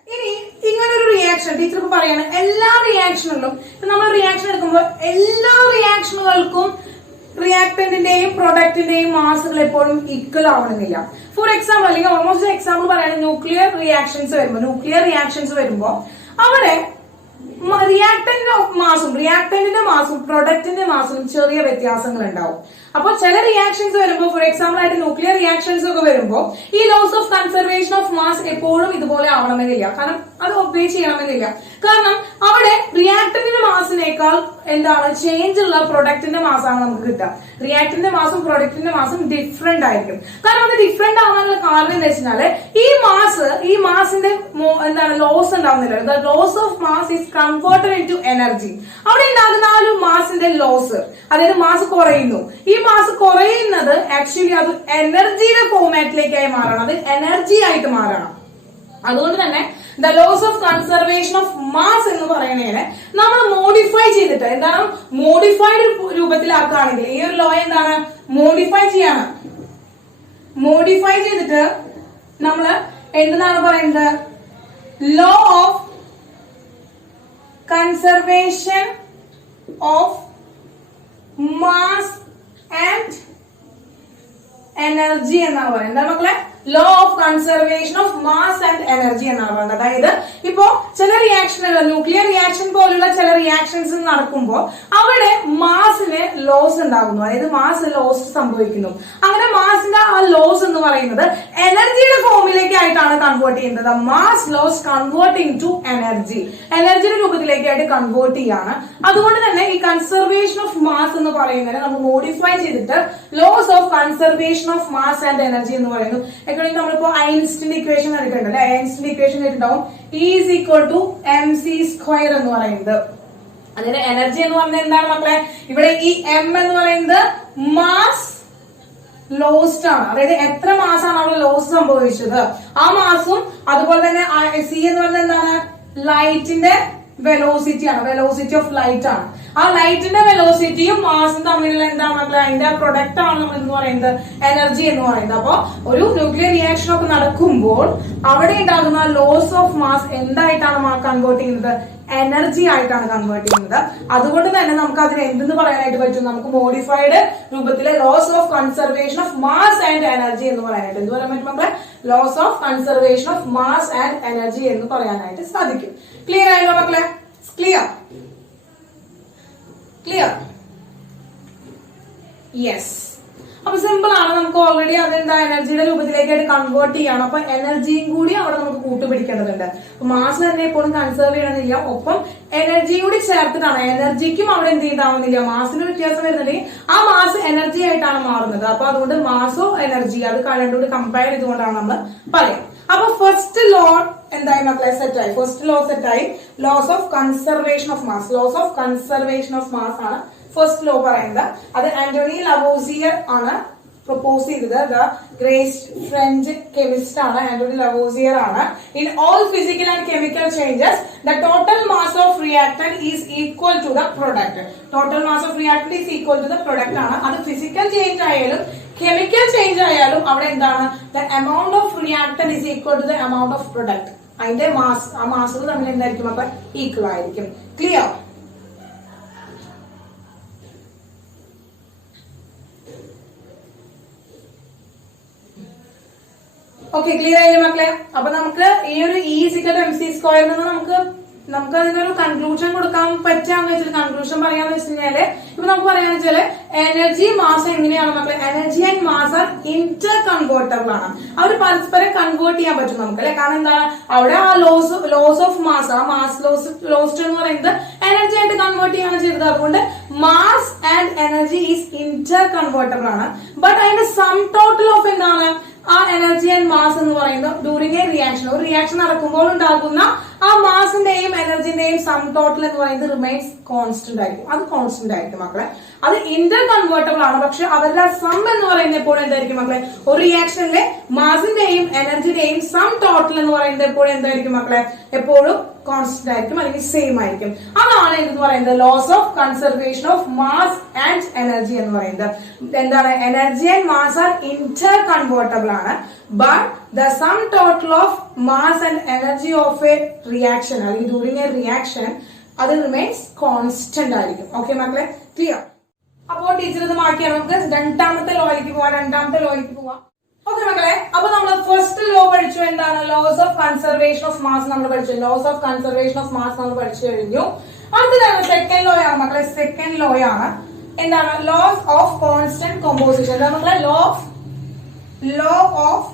ഇനി ഇങ്ങനൊരു റിയാക്ഷൻ ടീച്ചർ ഇപ്പൊ പറയാണ്, എല്ലാ റിയാക്ഷനുകളും നമ്മൾ റിയാക്ഷൻ എടുക്കുമ്പോൾ എല്ലാ റിയാക്ഷനുകൾക്കും റിയാക്ടന്റിന്റെയും പ്രൊഡക്റ്റിന്റെയും മാസുകൾ എപ്പോഴും ഈക്വൽ ആവണമെന്നില്ല. ഫോർ എക്സാമ്പിൾ അല്ലെങ്കിൽ ഓൾമോസ്റ്റ് എക്സാമ്പിൾ പറയുകയാണെങ്കിൽ ന്യൂക്ലിയർ റിയാക്ഷൻസ് വരുമ്പോൾ അവിടെ റിയാക്ടന്റിന്റെ മാസും പ്രൊഡക്റ്റിന്റെ മാസും ചെറിയ വ്യത്യാസങ്ങൾ ഉണ്ടാവും. അപ്പൊ ചില റിയാക്ഷൻസ് വരുമ്പോൾ, ഫോർ എക്സാമ്പിൾ ആയിട്ട് ന്യൂക്ലിയർ റിയാക്ഷൻസ് ഒക്കെ വരുമ്പോൾ ഈ laws of conservation of mass എപ്പോഴും ഇതുപോലെ ആവണമെന്നില്ല. കാരണം അത് ഒബേ ചെയ്യണമെന്നില്ല. കാരണം അവിടെ റിയാക്ടന്റിന്റെ മാസിനേക്കാൾ എന്താണ് ചേഞ്ച് ഉള്ള പ്രൊഡക്റ്റിന്റെ മാസാണ് നമുക്ക് കിട്ടുക. റിയാക്ടറിന്റെ മാസും പ്രൊഡക്റ്റിന്റെ മാസും ഡിഫറെന്റ് ആയിരിക്കും. കാരണം അത് ഡിഫറെന്റ് ആവാനുള്ള കാരണം എന്താ വെച്ചാല് ഈ മാസിന്റെ എന്താണ് ലോസ് ഉണ്ടാവുന്നില്ല. The loss of mass is converted into energy. അവിടെ ഉണ്ടാകുന്ന ആ ഒരു മാസിന്റെ ലോസ്, അതായത് മാസ് കുറയുന്നു. ഈ മാസ് കുറയുന്നത് ആക്ച്വലി അത് എനർജിയുടെ ഫോർമാറ്റിലേക്കായി മാറണം, അത് എനർജി ആയിട്ട് മാറണം. അതുകൊണ്ട് തന്നെ the loss of conservation of mass എന്ന് പറയുന്നതിനെ നമ്മൾ മോഡിഫൈ ചെയ്തിട്ട്, എന്താണ് മോഡിഫൈഡ് രൂപത്തിലാക്കുകയാണെങ്കിൽ ഈ ഒരു ലോ എന്താണ് മോഡിഫൈ ചെയ്യാണ്. മോഡിഫൈ ചെയ്തിട്ട് നമ്മൾ എന്താണ് പറയുന്നത്, law of conservation of mass and energy എന്നാണ് പറയുന്നത്. എന്താ മക്കളെ, law of conservation of mass and energy എന്നാണ് പറയുന്നത്. അതായത് ഇപ്പോ ചില റിയാക്ഷനുകൾ, ന്യൂക്ലിയർ റിയാക്ഷൻ പോലുള്ള ചില റിയാക്ഷൻസ് നടക്കുമ്പോൾ അവിടെ മാസിന് ലോസ് ഉണ്ടാകുന്നു, അതായത് മാസ് ലോസ് സംഭവിക്കുന്നു. അങ്ങനെ മാസിന്റെ ആ ലോസ് എന്ന് പറയുന്നത് എനർജിയുടെ ഫോമിലേക്കായിട്ടാണ് കൺവേർട്ട് ചെയ്യുന്നത്. Mass loss converting to energy, എനർജിയുടെ രൂപത്തിലേക്കായിട്ട് കൺവേർട്ട് ചെയ്യാണ്. അതുകൊണ്ട് തന്നെ ഈ കൺസർവേഷൻ ഓഫ് മാസ് എന്ന് പറയുന്നത് നമ്മൾ മോഡിഫൈ ചെയ്തിട്ട് laws of conservation of mass and energy എന്ന് പറയുന്നു. നമ്മളിപ്പോ ഐൻസ്റ്റീന്റെ ഇക്വേഷൻ എടുക്കണ്ട അല്ലെ, ഐൻസ്റ്റീന്റെ ഇക്വേഷൻ കേട്ടിട്ടുണ്ടാവും, E is equal to mc square എന്ന് പറയുന്നത്. അതിന്റെ എനർജി എന്ന് പറഞ്ഞാൽ എന്താണ് മക്കളെ, ഇവിടെ ഈ എം എന്ന് പറയുന്നത് മാസ് ലോസ്റ്റ് ആണ്, അതായത് എത്ര മാസാണ് അവിടെ ലോസ് സംഭവിച്ചത് ആ മാസും, അതുപോലെ തന്നെ സി എന്ന് പറയുന്നത് എന്താണ് ലൈറ്റിന്റെ വെലോസിറ്റി ആണ്, വെലോസിറ്റി ഓഫ് ലൈറ്റ് ആണ്. ആ ലൈറ്റിന്റെ വെലോസിറ്റിയും മാസും തമ്മിലുള്ള എന്താണ് മക്കളെ, അതിന്റെ പ്രൊഡക്റ്റ് ആണ് നമ്മൾ എന്ന് പറയുന്നത് എനർജി എന്ന് പറയുന്നത്. അപ്പൊ ഒരു ന്യൂക്ലിയർ റിയാക്ഷൻ ഒക്കെ നടക്കുമ്പോൾ അവിടെ ഉണ്ടാകുന്ന ലോസ് ഓഫ് മാസ് എന്തായിട്ടാണ് കൺവേർട്ട് ചെയ്യുന്നത്, എനർജി ആയിട്ടാണ് കൺവേർട്ട് ചെയ്യുന്നത്. അതുകൊണ്ട് തന്നെ നമുക്ക് അതിന് എന്തെന്ന് പറയാനായിട്ട് പറ്റും, നമുക്ക് മോഡിഫൈഡ് രൂപത്തിലെ laws of conservation of mass and energy എന്ന് പറയാനായിട്ട് എന്ത് പറയാൻ പറ്റും മക്കളെ, laws of conservation of mass and energy എന്ന് പറയാനായിട്ട് സാധിക്കും. ക്ലിയർ ആയല്ലോ മക്കളെ, ക്ലിയർ ക്ലിയർ യെസ്. അപ്പൊ സിമ്പിൾ ആണ്, നമുക്ക് ഓൾറെഡി അതെന്താ എനർജിയുടെ രൂപത്തിലേക്കായിട്ട് കൺവേർട്ട് ചെയ്യണം. അപ്പൊ എനർജിയും കൂടി അവിടെ നമുക്ക് കൂട്ടുപിടിക്കേണ്ടതുണ്ട്. മാസ് തന്നെ എപ്പോഴും കൺസേർവ് ചെയ്യണമെന്നില്ല, ഒപ്പം എനർജി കൂടി ചേർത്തിട്ടാണ്. എനർജിക്കും അവിടെ എന്ത് ചെയ്താവുന്നില്ല, മാസിന് വ്യത്യാസം വരുന്നുണ്ടെങ്കിൽ ആ മാസ് എനർജി ആയിട്ടാണ് മാറുന്നത്. അപ്പൊ അതുകൊണ്ട് മാസോ എനർജി അത് രണ്ടുകൂടി കമ്പയർ ചെയ്തുകൊണ്ടാണ് നമ്മൾ പറയാം. അപ്പൊ ഫസ്റ്റ് ലോ എന്തായി മക്കളെ, സെറ്റായി. ഫസ്റ്റ് ലോ സെറ്റായി, laws of conservation of mass. Laws of conservation of mass ആണ് ഫസ്റ്റ് ലോ പറയുന്നത്. അത് ആന്റോണി ലവോസിയർ ആണ് പ്രൊപ്പോസ് ചെയ്തത്. ദ ഗ്രേറ്റ് ഫ്രഞ്ച് കെമിസ്റ്റ് ആണ്, ആന്റോണി ലവോസിയർ ആണ്. In all physical and chemical changes the total mass of reactant is equal to the product. Total mass of reactant is equal to the product ആണ്. അത് physical change ആയാലും chemical change ആയാലും അവിടെ എന്താണ്, the amount of reactant is equal to the amount of product. അതിന്റെ mass, ആ മാസുകൾ തമ്മിൽ എന്തായിരിക്കും അപ്പൊ ഈക്വൽ ആയിരിക്കും. ക്ലിയർ? ഓക്കെ, ക്ലിയർ ആയില്ലേ മക്കളെ? അപ്പൊ നമുക്ക് ഈ ഒരു E = mc സ്ക്വയറിൽ നിന്ന് നമുക്ക് അതിനൊരു കൺക്ലൂഷൻ കൊടുക്കാൻ പറ്റാന്ന് വെച്ചാൽ, കൺക്ലൂഷൻ പറയാന്ന് വെച്ച് കഴിഞ്ഞാല് ഇപ്പൊ നമുക്ക് പറയാന്ന് വെച്ചാല് എനർജി മാസ് എങ്ങനെയാണ് മക്കളെ, energy and mass are interconvertible ആണ്. അവർ പരസ്പരം കൺവേർട്ട് ചെയ്യാൻ പറ്റും നമുക്ക് അല്ലെ. കാരണം എന്താണ്, അവിടെ ആ ലോസ് ഓഫ് മാസ്, ആ മാസ് ലോസ്റ്റ് എന്ന് പറയുന്നത് എനർജി ആയിട്ട് കൺവേർട്ട് ചെയ്യാണ് ചെയ്തത്. അതുകൊണ്ട് mass and energy is Inter convertible ആണ്. ബട്ട് അതിന്റെ സം ടോട്ടൽ ഓഫ് എന്താണ്, ആ എനർജി ആൻഡ് മാസ് എന്ന് പറയുന്നത് ഡ്യൂറിംഗ് എ റിയാക്ഷൻ, ഒരു റിയാക്ഷൻ നടക്കുമ്പോൾ ഉണ്ടാകുന്ന ആ മാസിന്റെയും എനർജിന്റെയും സം ടോട്ടൽ എന്ന് പറയുന്നത് റിമൈൻസ് കോൺസ്റ്റന്റ് ആയിരിക്കും. അത് കോൺസ്റ്റന്റ് ആയിരിക്കും മക്കളെ. അത് ഇന്റർ കൺവേർട്ടബിൾ ആണ്. പക്ഷെ അവരുടെ സം എന്ന് പറയുന്നത് എപ്പോഴും എന്തായിരിക്കും മക്കളെ, ഒരു റിയാക്ഷനിലെ മാസിന്റെയും എനർജിന്റെയും സം ടോട്ടൽ എന്ന് പറയുന്നത് എപ്പോഴും എന്തായിരിക്കും മക്കളെ, എപ്പോഴും കോൺസ്റ്റന്റ് ആയിരിക്കും, അല്ലെങ്കിൽ സെയിം ആയിരിക്കും. അതാണ് എന്ന് പറയുന്നത് laws of conservation of mass and energy എന്ന് പറയുന്നത്. എന്താണ്, energy and mass are interconvertible ആണ്. But the sum total of mass and energy of a reaction, അല്ലെങ്കിൽ ഡ്യൂറിംഗ് എ റിയാക്ഷൻ, അത് റിമൈൻസ് കോൺസ്റ്റന്റ് ആയിരിക്കും. ഓക്കെ മക്കളെ, ക്ലിയർ? അപ്പോൾ teacher ഇത് മാറ്റിയാൽ നമുക്ക് രണ്ടാമത്തെ ലോയിലേക്ക് പോവാം. ഓക്കെ മക്കളെ, അപ്പൊ നമ്മൾ ഫസ്റ്റ് ലോ പഠിച്ചു, എന്താണ്, laws of conservation of mass നമ്മൾ പഠിച്ചു. Laws of conservation of mass നമ്മൾ പഠിച്ചു കഴിഞ്ഞു. അടുത്തതാണ് സെക്കൻഡ് ലോ ആണ് മക്കളെ. സെക്കൻഡ് ലോ ആണ് എന്താണ് ലോസ് ഓഫ് കോൺസ്റ്റന്റ് കോമ്പോസിഷൻ. എന്താ മക്കളെ? ലോ ഓഫ്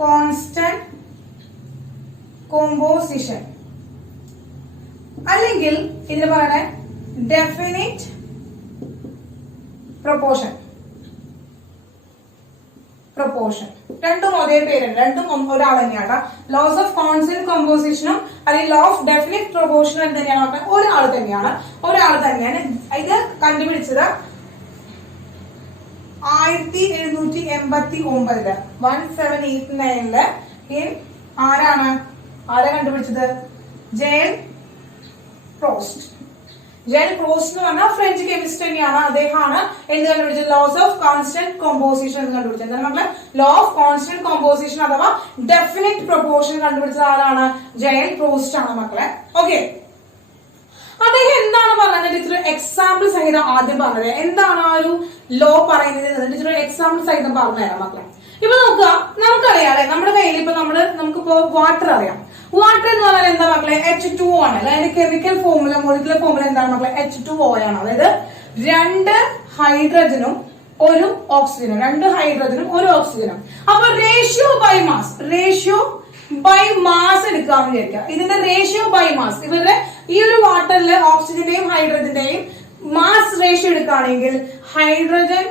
കോൺസ്റ്റന്റ് കോമ്പോസിഷൻ, അല്ലെങ്കിൽ ഇതിന് പറയണേ ഡെഫിനിറ്റ് പ്രൊപ്പോർഷൻ. രണ്ടും ഒരേ പേരുണ്ട്, രണ്ടും ഒരാൾ തന്നെയാണ്. ലോസ് ഓഫ് കോൺസ്റ്റന്റ് കോമ്പോസിഷനും അല്ലെങ്കിൽ ലോ ഓഫ് ഡെഫിനിറ്റ് പ്രൊപ്പോർഷനും എന്ത് തന്നെയാണ്? ഒരാൾ തന്നെയാണ്. ഇത് കണ്ടുപിടിച്ചത് 1789 1789 ആരാ കണ്ടുപിടിച്ചത്? ജെൻ പ്രോസ്റ്റ് എന്ന് പറഞ്ഞാൽ ഫ്രഞ്ച് കെമിസ്റ്റ് തന്നെയാണ്. അദ്ദേഹമാണ് എന്ത് കണ്ടുപിടിച്ചത്? ലോസ് ഓഫ് കോൺസ്റ്റന്റ് കോമ്പോസിഷൻ എന്ന് കണ്ടുപിടിച്ചത്. എന്താണ് മക്കളെ? ലോ ഓഫ് കോൺസ്റ്റന്റ് കോമ്പോസിഷൻ അഥവാ ഡെഫിനിറ്റ് പ്രൊപ്പോർഷൻ കണ്ടുപിടിച്ചത് ആരാണ്? ജെൻ പ്രോസ്റ്റ് ആണ് മക്കളെ. ഓക്കെ, അദ്ദേഹം എന്താണ് പറഞ്ഞത്? ടീച്ചർ എക്സാമ്പിൾ സഹിതം ആദ്യം പറഞ്ഞത് എന്താണ് ആ ഒരു ലോ പറയുന്നത്? ടീച്ചർ എക്സാമ്പിൾ സഹിതം പറഞ്ഞുതരാം മക്കളെ. ഇപ്പൊ നോക്കുക, നമുക്കറിയാം അല്ലെ, നമ്മുടെ കയ്യിൽ ഇപ്പൊ നമുക്കിപ്പോ വാട്ടർ അറിയാം. വാട്ടർ എന്ന് പറഞ്ഞാൽ എന്താ മക്കളെ? H2O ആണ്. അതിന്റെ കെമിക്കൽ ഫോർമുല, മോളിക്കുലർ ഫോർമുല എന്താണ് മക്കളെ? H2O ആണ്. അതായത് 2 ഹൈഡ്രജനും 1 ഓക്സിജനും, 2 ഹൈഡ്രജനും 1 ഓക്സിജനും. അപ്പൊ റേഷ്യോ ബൈ മാസ് എടുക്കാന്ന് വിചാരിക്കാം. ഇതിന്റെ റേഷ്യോ ബൈ മാസ്, ഇവരുടെ ഈ ഒരു വാട്ടറില് ഓക്സിജന്റെയും ഹൈഡ്രജന്റെയും മാസ് റേഷ്യോ എടുക്കുകയാണെങ്കിൽ ഹൈഡ്രജൻ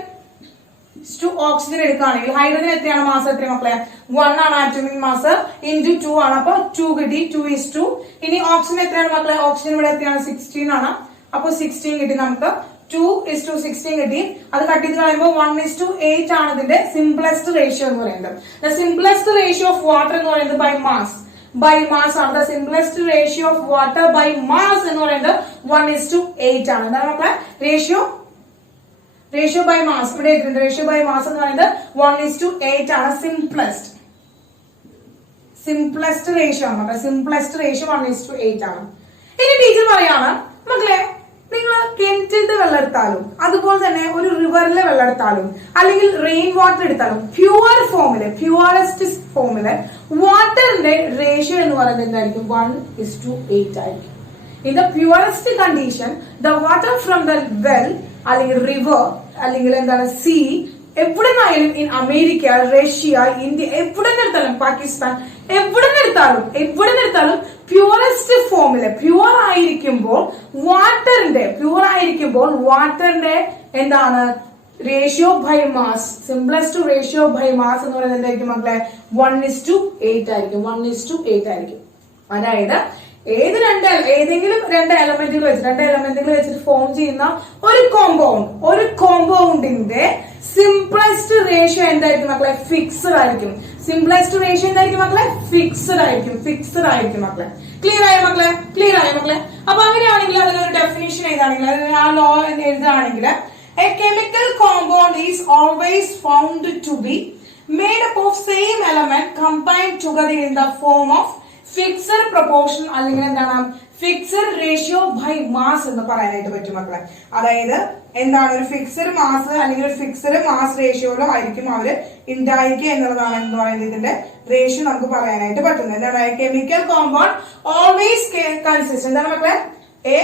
ടു ഓക്സിജൻ എടുക്കുകയാണെങ്കിൽ ഹൈഡ്രജൻ എത്രയാണ്? മാസ് എത്രയാണ് മക്കളെ? 1 ആണ് ആറ്റോമിക് മാസ്, ഇൻറ്റു 2 ആണ്. അപ്പൊ 2 കിട്ടി, 2:2. ഇനി ഓക്സിജൻ എത്രയാണ് മക്കളെ? ഓക്സിജൻ ഇവിടെ എത്രയാണ്? 16 ആണ്. അപ്പൊ 16 കിട്ടി നമുക്ക്. 2:16 കിട്ടി. അത് കട്ട് ചെയ്ത് കളയുമ്പോൾ 1:8 ആണ് ഇതിന്റെ സിംപ്ലസ്റ്റ് റേഷ്യോ എന്ന് പറയുന്നത്. The simplest ratio of water എന്ന് പറയുന്നത് ബൈ മാസ് ആണ്. The simplest ratio of water by mass എന്ന് പറയുന്നത് 1:8 ആണ്. എന്താണ് മക്കളെ? റേഷ്യോ ബൈ മാസ് ഇവിടെ എഴുതിയിട്ടുണ്ട്. റേഷ്യോ ബൈ മാസ് എന്ന് പറയുന്നത് 1:8 ആണ്. സിംപ്ലസ്റ്റ് റേഷ്യോ ആണ് മക്കളെ. സിംപ്ലസ്റ്റ് റേഷ്യോ 1:8 ആണ്. ഇനി ടീച്ചർ പറയാണ് മക്കളെ, നിങ്ങൾ കിണറ്റിന്റെ വെള്ളം എടുത്താലും അതുപോലെ തന്നെ ഒരു റിവറിലെ വെള്ളം എടുത്താലും അല്ലെങ്കിൽ റെയിൻ വാട്ടർ എടുത്താലും പ്യൂറസ്റ്റ് ഫോമില് വാട്ടറിന്റെ റേഷ്യോ എന്ന് പറയുന്നത് എന്തായിരിക്കും? 1:8 ആയിരിക്കും. In the purest condition, the water from the well അല്ലെങ്കിൽ റിവർ അല്ലെങ്കിൽ എന്താണ് സീ, എവിടെ നിന്നായാലും ഇൻ അമേരിക്ക, റഷ്യ, ഇന്ത്യ, എവിടെ നിന്നെടുത്താലും പാകിസ്ഥാൻ, എവിടെ നിന്നെടുത്താലും പ്യൂറസ്റ്റ് ഫോമില് പ്യൂർ ആയിരിക്കുമ്പോൾ വാട്ടറിന്റെ എന്താണ്? Ratio by mass, simplest ratio by mass എന്ന് പറയുന്നത് എന്തായിരിക്കും മക്കളെ? 1:8 ആയിരിക്കും. 1:8 ആയിരിക്കും. അതായത് ഏതെങ്കിലും രണ്ട് എലമെന്റുകൾ വെച്ചിട്ട് ഫോം ചെയ്യുന്ന ഒരു കോമ്പൗണ്ടിന്റെ സിംപ്ലസ്റ്റ് റേഷ്യോ എന്തായിരിക്കും മക്കളെ? ഫിക്സഡ് ആയിരിക്കും. സിംപ്ലസ്റ്റ് റേഷ്യോ എന്തായിരിക്കും മക്കളെ? ഫിക്സഡ് ആയിരിക്കും മക്കളെ. ക്ലിയർ ആയ മക്കളെ? അപ്പൊ അങ്ങനെയാണെങ്കിൽ അതിനൊരു ഡെഫിനിഷൻ എഴുതാണെങ്കിൽ, ആ ലോ എഴുതുകയാണെങ്കിൽ, a chemical compound is always found to be made up of same element combined together in the form of fixed proportion അല്ലെങ്കിൽ എന്താണ്? ഫിക്സഡ് റേഷ്യോ ബൈ മാസ് എന്ന് പറയാനായിട്ട് പറ്റും മക്കളെ. അതായത് എന്താണ്? ഒരു ഫിക്സഡ് മാസ് അല്ലെങ്കിൽ ഒരു ഫിക്സഡ് മാസ് റേഷ്യോയിലോ ആയിരിക്കും അവര് ഉണ്ടായിരിക്കുക എന്നുള്ളതാണ് എന്ന് പറയുന്നത് ഇതിന്റെ റേഷ്യോ നമുക്ക് പറയാനായിട്ട് പറ്റുന്നത്. എന്താണ്? കെമിക്കൽ കോമ്പൗണ്ട് ഓൾവേസ് കൺസിസ്റ്റ്, എന്താണ് മക്കളെ? A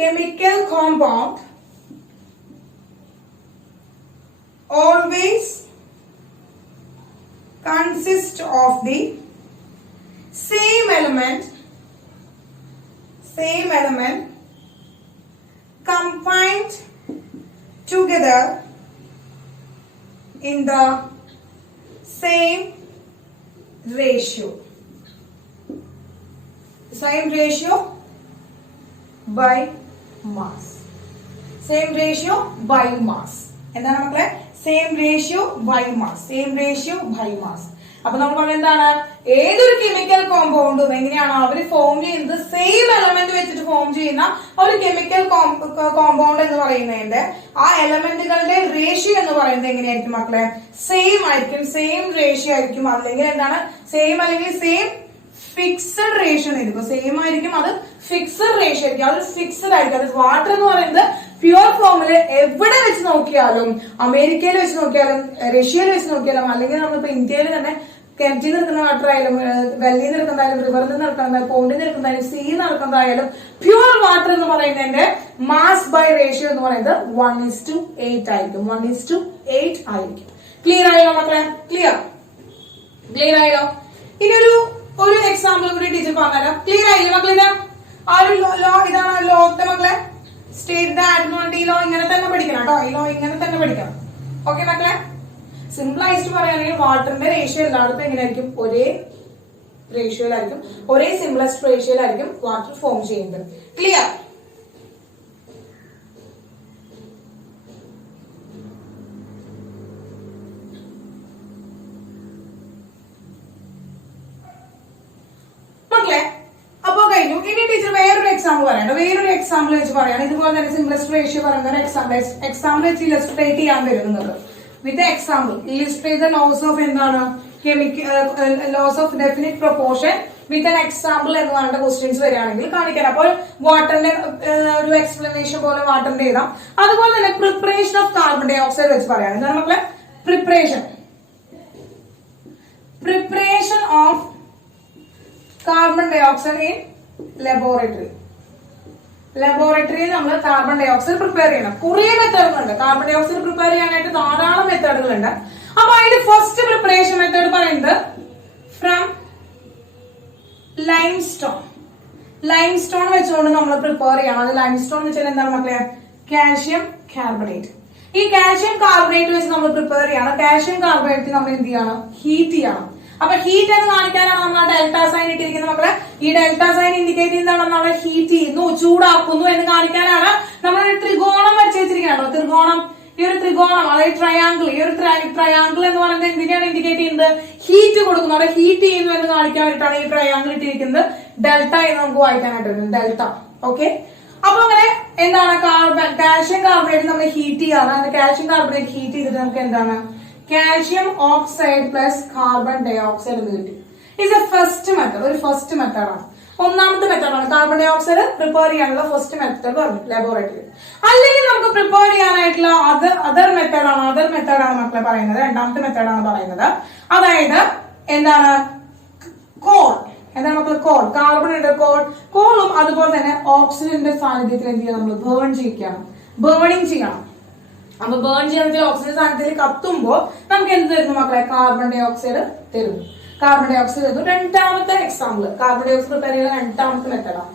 chemical compound always consist of the same element combined together in the same ratio by mass. എന്താണ് മക്കളെ? Same ratio by mass. അപ്പൊ നമ്മൾ പറഞ്ഞ എന്താണ്? ഏതൊരു കെമിക്കൽ കോമ്പൗണ്ടും എങ്ങനെയാണ് അവര് ഫോം ചെയ്യുന്നത്? സെയിം എലമെന്റ് വെച്ചിട്ട് ഫോം ചെയ്യുന്ന ഒരു കെമിക്കൽ കോമ്പൗണ്ട് എന്ന് പറയുന്നതിന്റെ ആ എലമെന്റുകളുടെ റേഷ്യോ എന്ന് പറയുന്നത് എങ്ങനെയായിരിക്കും മക്കളെ? സെയിം ആയിരിക്കും. സെയിം റേഷ്യോ ആയിരിക്കും. അല്ലെങ്കിൽ എന്താണ്? സെയിം ഫിക്സഡ് റേഷ്യോ ആയിരിക്കും. സെയിം ആയിരിക്കും. അത് ഫിക്സഡ് റേഷ്യോ ആയിരിക്കും. അത് ഫിക്സഡ് ആയിരിക്കും. അത് വാട്ടർ എന്ന് പറയുന്നത് പ്യുവർ ഫോമില് എവിടെ വെച്ച് നോക്കിയാലും, അമേരിക്കയിൽ വെച്ച് നോക്കിയാലും, റഷ്യയിൽ വെച്ച് നോക്കിയാലും, അല്ലെങ്കിൽ നമ്മളിപ്പോ ഇന്ത്യയിൽ തന്നെ കിണറ്റിൽ നിൽക്കുന്ന വാട്ടർ ആയാലും, വെള്ളിയിൽ നിന്ന് എടുക്കുന്നതായാലും, റിവറിൽ നിന്ന് എടുക്കുന്നതായാലും, പോണ്ടിൽ നിന്ന് എടുക്കുന്നതായാലും, സീയിൽ നിന്ന് എടുക്കുന്നതായാലും പ്യൂർ വാട്ടർ എന്ന് പറയുന്നതിന്റെ മാസ് ബൈ റേഷ്യോ എന്ന് പറയുന്നത് 1:8 ആയിരിക്കും. 1:8 ആയിരിക്കും. ക്ലിയർ ആയല്ലോ മക്കളെ? ക്ലിയർ ആയല്ലോ? ഇനി ഒരു എക്സാമ്പിൾ കൂടി ടീച്ചർ പറഞ്ഞുതരാം. ക്ലിയർ ആയില്ലേ മക്കളെ? ആ ഒരു ലോ ഇതാണ് ലോത്തെ മക്കളെ. സ്റ്റേറ്റ് ദ അഡ്മിനിറ്റി ലോ ഇങ്ങനെ തന്നെ പഠിക്കണം കേട്ടോ. ഈ ലോ ഇങ്ങനെ തന്നെ പഠിക്കണം. ഓക്കെ മക്കളെ? സിമ്പിൾ ആയിട്ട് പറയുകയാണെങ്കിൽ വാട്ടറിന്റെ റേഷ്യോ എല്ലായിടത്തും എങ്ങനെയായിരിക്കും? ഒരേ റേഷ്യോയിലായിരിക്കും, ഒരേ സിംപ്ലസ്റ്റ് റേഷ്യോയിലായിരിക്കും വാട്ടർ ഫോം ചെയ്യുന്നത്. ക്ലിയർ? മക്കളെ അപ്പൊ കഴിഞ്ഞു. ഇനി ടീച്ചർ വേറൊരു എക്സാമ്പിൾ പറയണ്ട. വേറൊരു എക്സാമ്പിൾ വെച്ച് പറയാണ്. ഇതുപോലെ തന്നെ സിംപ്ലസ്റ്റ് റേഷ്യോ പറയുന്ന ഒരു എക്സാമ്പിൾ വെച്ച് ഇലസ്ട്രേറ്റ് ചെയ്യാൻ വരുന്നത്. With example illustrate the loss of എന്താണ് laws of definite proportion with an example എന്ന് പറഞ്ഞ ക്വസ്റ്റ്യൻസ് വരികയാണെങ്കിൽ കാണിക്കാൻ. അപ്പോൾ വാട്ടറിന്റെ ഒരു എക്സ്പ്ലനേഷൻ പോലെ വാട്ടറിന്റെ എഴുതാം. അതുപോലെ തന്നെ preparation of carbon dioxide വെച്ച് പറയാണ്. എന്താണ് മക്കളെ? Preparation of carbon dioxide in ലബോറട്ടറിയിൽ നമ്മൾ കാർബൺ ഡൈ ഓക്സൈഡ് പ്രിപ്പയർ ചെയ്യണം. കുറെ മെത്തേഡുകളുണ്ട്. കാർബൺ ഡൈ ഓക്സൈഡ് പ്രിപ്പയർ ചെയ്യാനായിട്ട് ധാരാളം മെത്തേഡുകളുണ്ട്. അപ്പൊ അതിന്റെ ഫസ്റ്റ് പ്രിപ്പറേഷൻ മെത്തേഡ് പറയുന്നത് ഫ്രം ലൈംസ്റ്റോൺ വെച്ചുകൊണ്ട് നമ്മൾ പ്രിപ്പയർ ചെയ്യണം. അത് ലൈംസ്റ്റോൺ എന്ന് വെച്ചാൽ എന്താണ് മക്കളെ? Calcium carbonate. ഈ കാൽഷ്യം കാർബണേറ്റ് വെച്ച് നമ്മൾ പ്രിപ്പയർ ചെയ്യണം. കാൽഷ്യം കാർബണേറ്റ് നമ്മൾ എന്ത് ചെയ്യണം? ഹീറ്റ് ചെയ്യണം. അപ്പൊ ഹീറ്റ് എന്ന് കാണിക്കാനാണ് നമ്മൾ ഡെൽറ്റ സൈൻ ഇട്ടിരിക്കുന്നത് മക്കളെ. ഈ ഡെൽറ്റ സൈൻ ഇൻഡിക്കേറ്റ് ചെയ്യുന്നതാണ് നമ്മൾ ഹീറ്റ് ചെയ്യുന്നു, ചൂടാക്കുന്നു എന്ന് കാണിക്കാനാണ് നമ്മൾ ഒരു ത്രികോണം വരച്ച് വെച്ചിരിക്കുന്നത്. ത്രികോണം, ഈ ഒരു ത്രികോണം അതായത് ട്രയാങ്കിൾ, ഈ ഒരു ട്രയാങ്കിൾ എന്ന് പറയുന്നത് എന്തിനാണ് ഇൻഡിക്കേറ്റ് ചെയ്യുന്നത്? ഹീറ്റ് കൊടുക്കുന്നു. അവിടെ ഹീറ്റ് ചെയ്യുന്നു എന്ന് കാണിക്കാൻ വേണ്ടിയിട്ടാണ് ഈ ട്രയാങ്കിൾ ഇട്ടിരിക്കുന്നത്. ഡെൽറ്റ എന്ന് നമുക്ക് വായിക്കാനായിട്ട് വരുന്നത് ഡെൽറ്റ. ഓക്കെ? അപ്പൊ അങ്ങനെ എന്താണ്? കാൽഷ്യം കാർബണേറ്റ് നമ്മൾ ഹീറ്റ് ചെയ്യാണ്. കാൽഷ്യം കാർബണേറ്റ് ഹീറ്റ് ചെയ്തിട്ട് നമുക്ക് എന്താണ്? Calcium oxide plus carbon dioxide എന്ന് കിട്ടി. Is a first method. ഒരു ഫസ്റ്റ് മെത്തേഡാണ്. ഒന്നാമത്തെ മെത്തേഡാണ് കാർബൺ ഡൈ ഓക്സൈഡ് പ്രിപ്പയർ ചെയ്യാനുള്ള ഫസ്റ്റ് മെത്തേഡ് പറഞ്ഞു ലബോറട്ടറി. അല്ലെങ്കിൽ നമുക്ക് പ്രിപ്പയർ ചെയ്യാനായിട്ടുള്ള അതർ മെത്തേഡാണ് മക്കളെ പറയുന്നത്. രണ്ടാമത്തെ മെത്തേഡാണ് പറയുന്നത്. അതായത് എന്താണ്? കോൾ. എന്താണ് മക്കളെ? കോൾ. കാർബൺ ഉണ്ട്, കോളും അതുപോലെ തന്നെ ഓക്സിജന്റെ സാന്നിധ്യത്തിൽ എന്ത് ചെയ്യണം? നമ്മൾ ബേണിംഗ് ചെയ്യണം. അപ്പൊ ബേൺ ചെയ്യാൻ ഓക്സിജൻ സാന്നിധ്യത്തിൽ കത്തുമ്പോ നമുക്ക് എന്ത് തരുന്നു മക്കളെ? കാർബൺ ഡൈ ഓക്സൈഡ് തരുന്നു. രണ്ടാമത്തെ example carbon dioxide prepare ചെയ്യുന്ന രണ്ടാമത്തെ മെത്തേഡാണ്.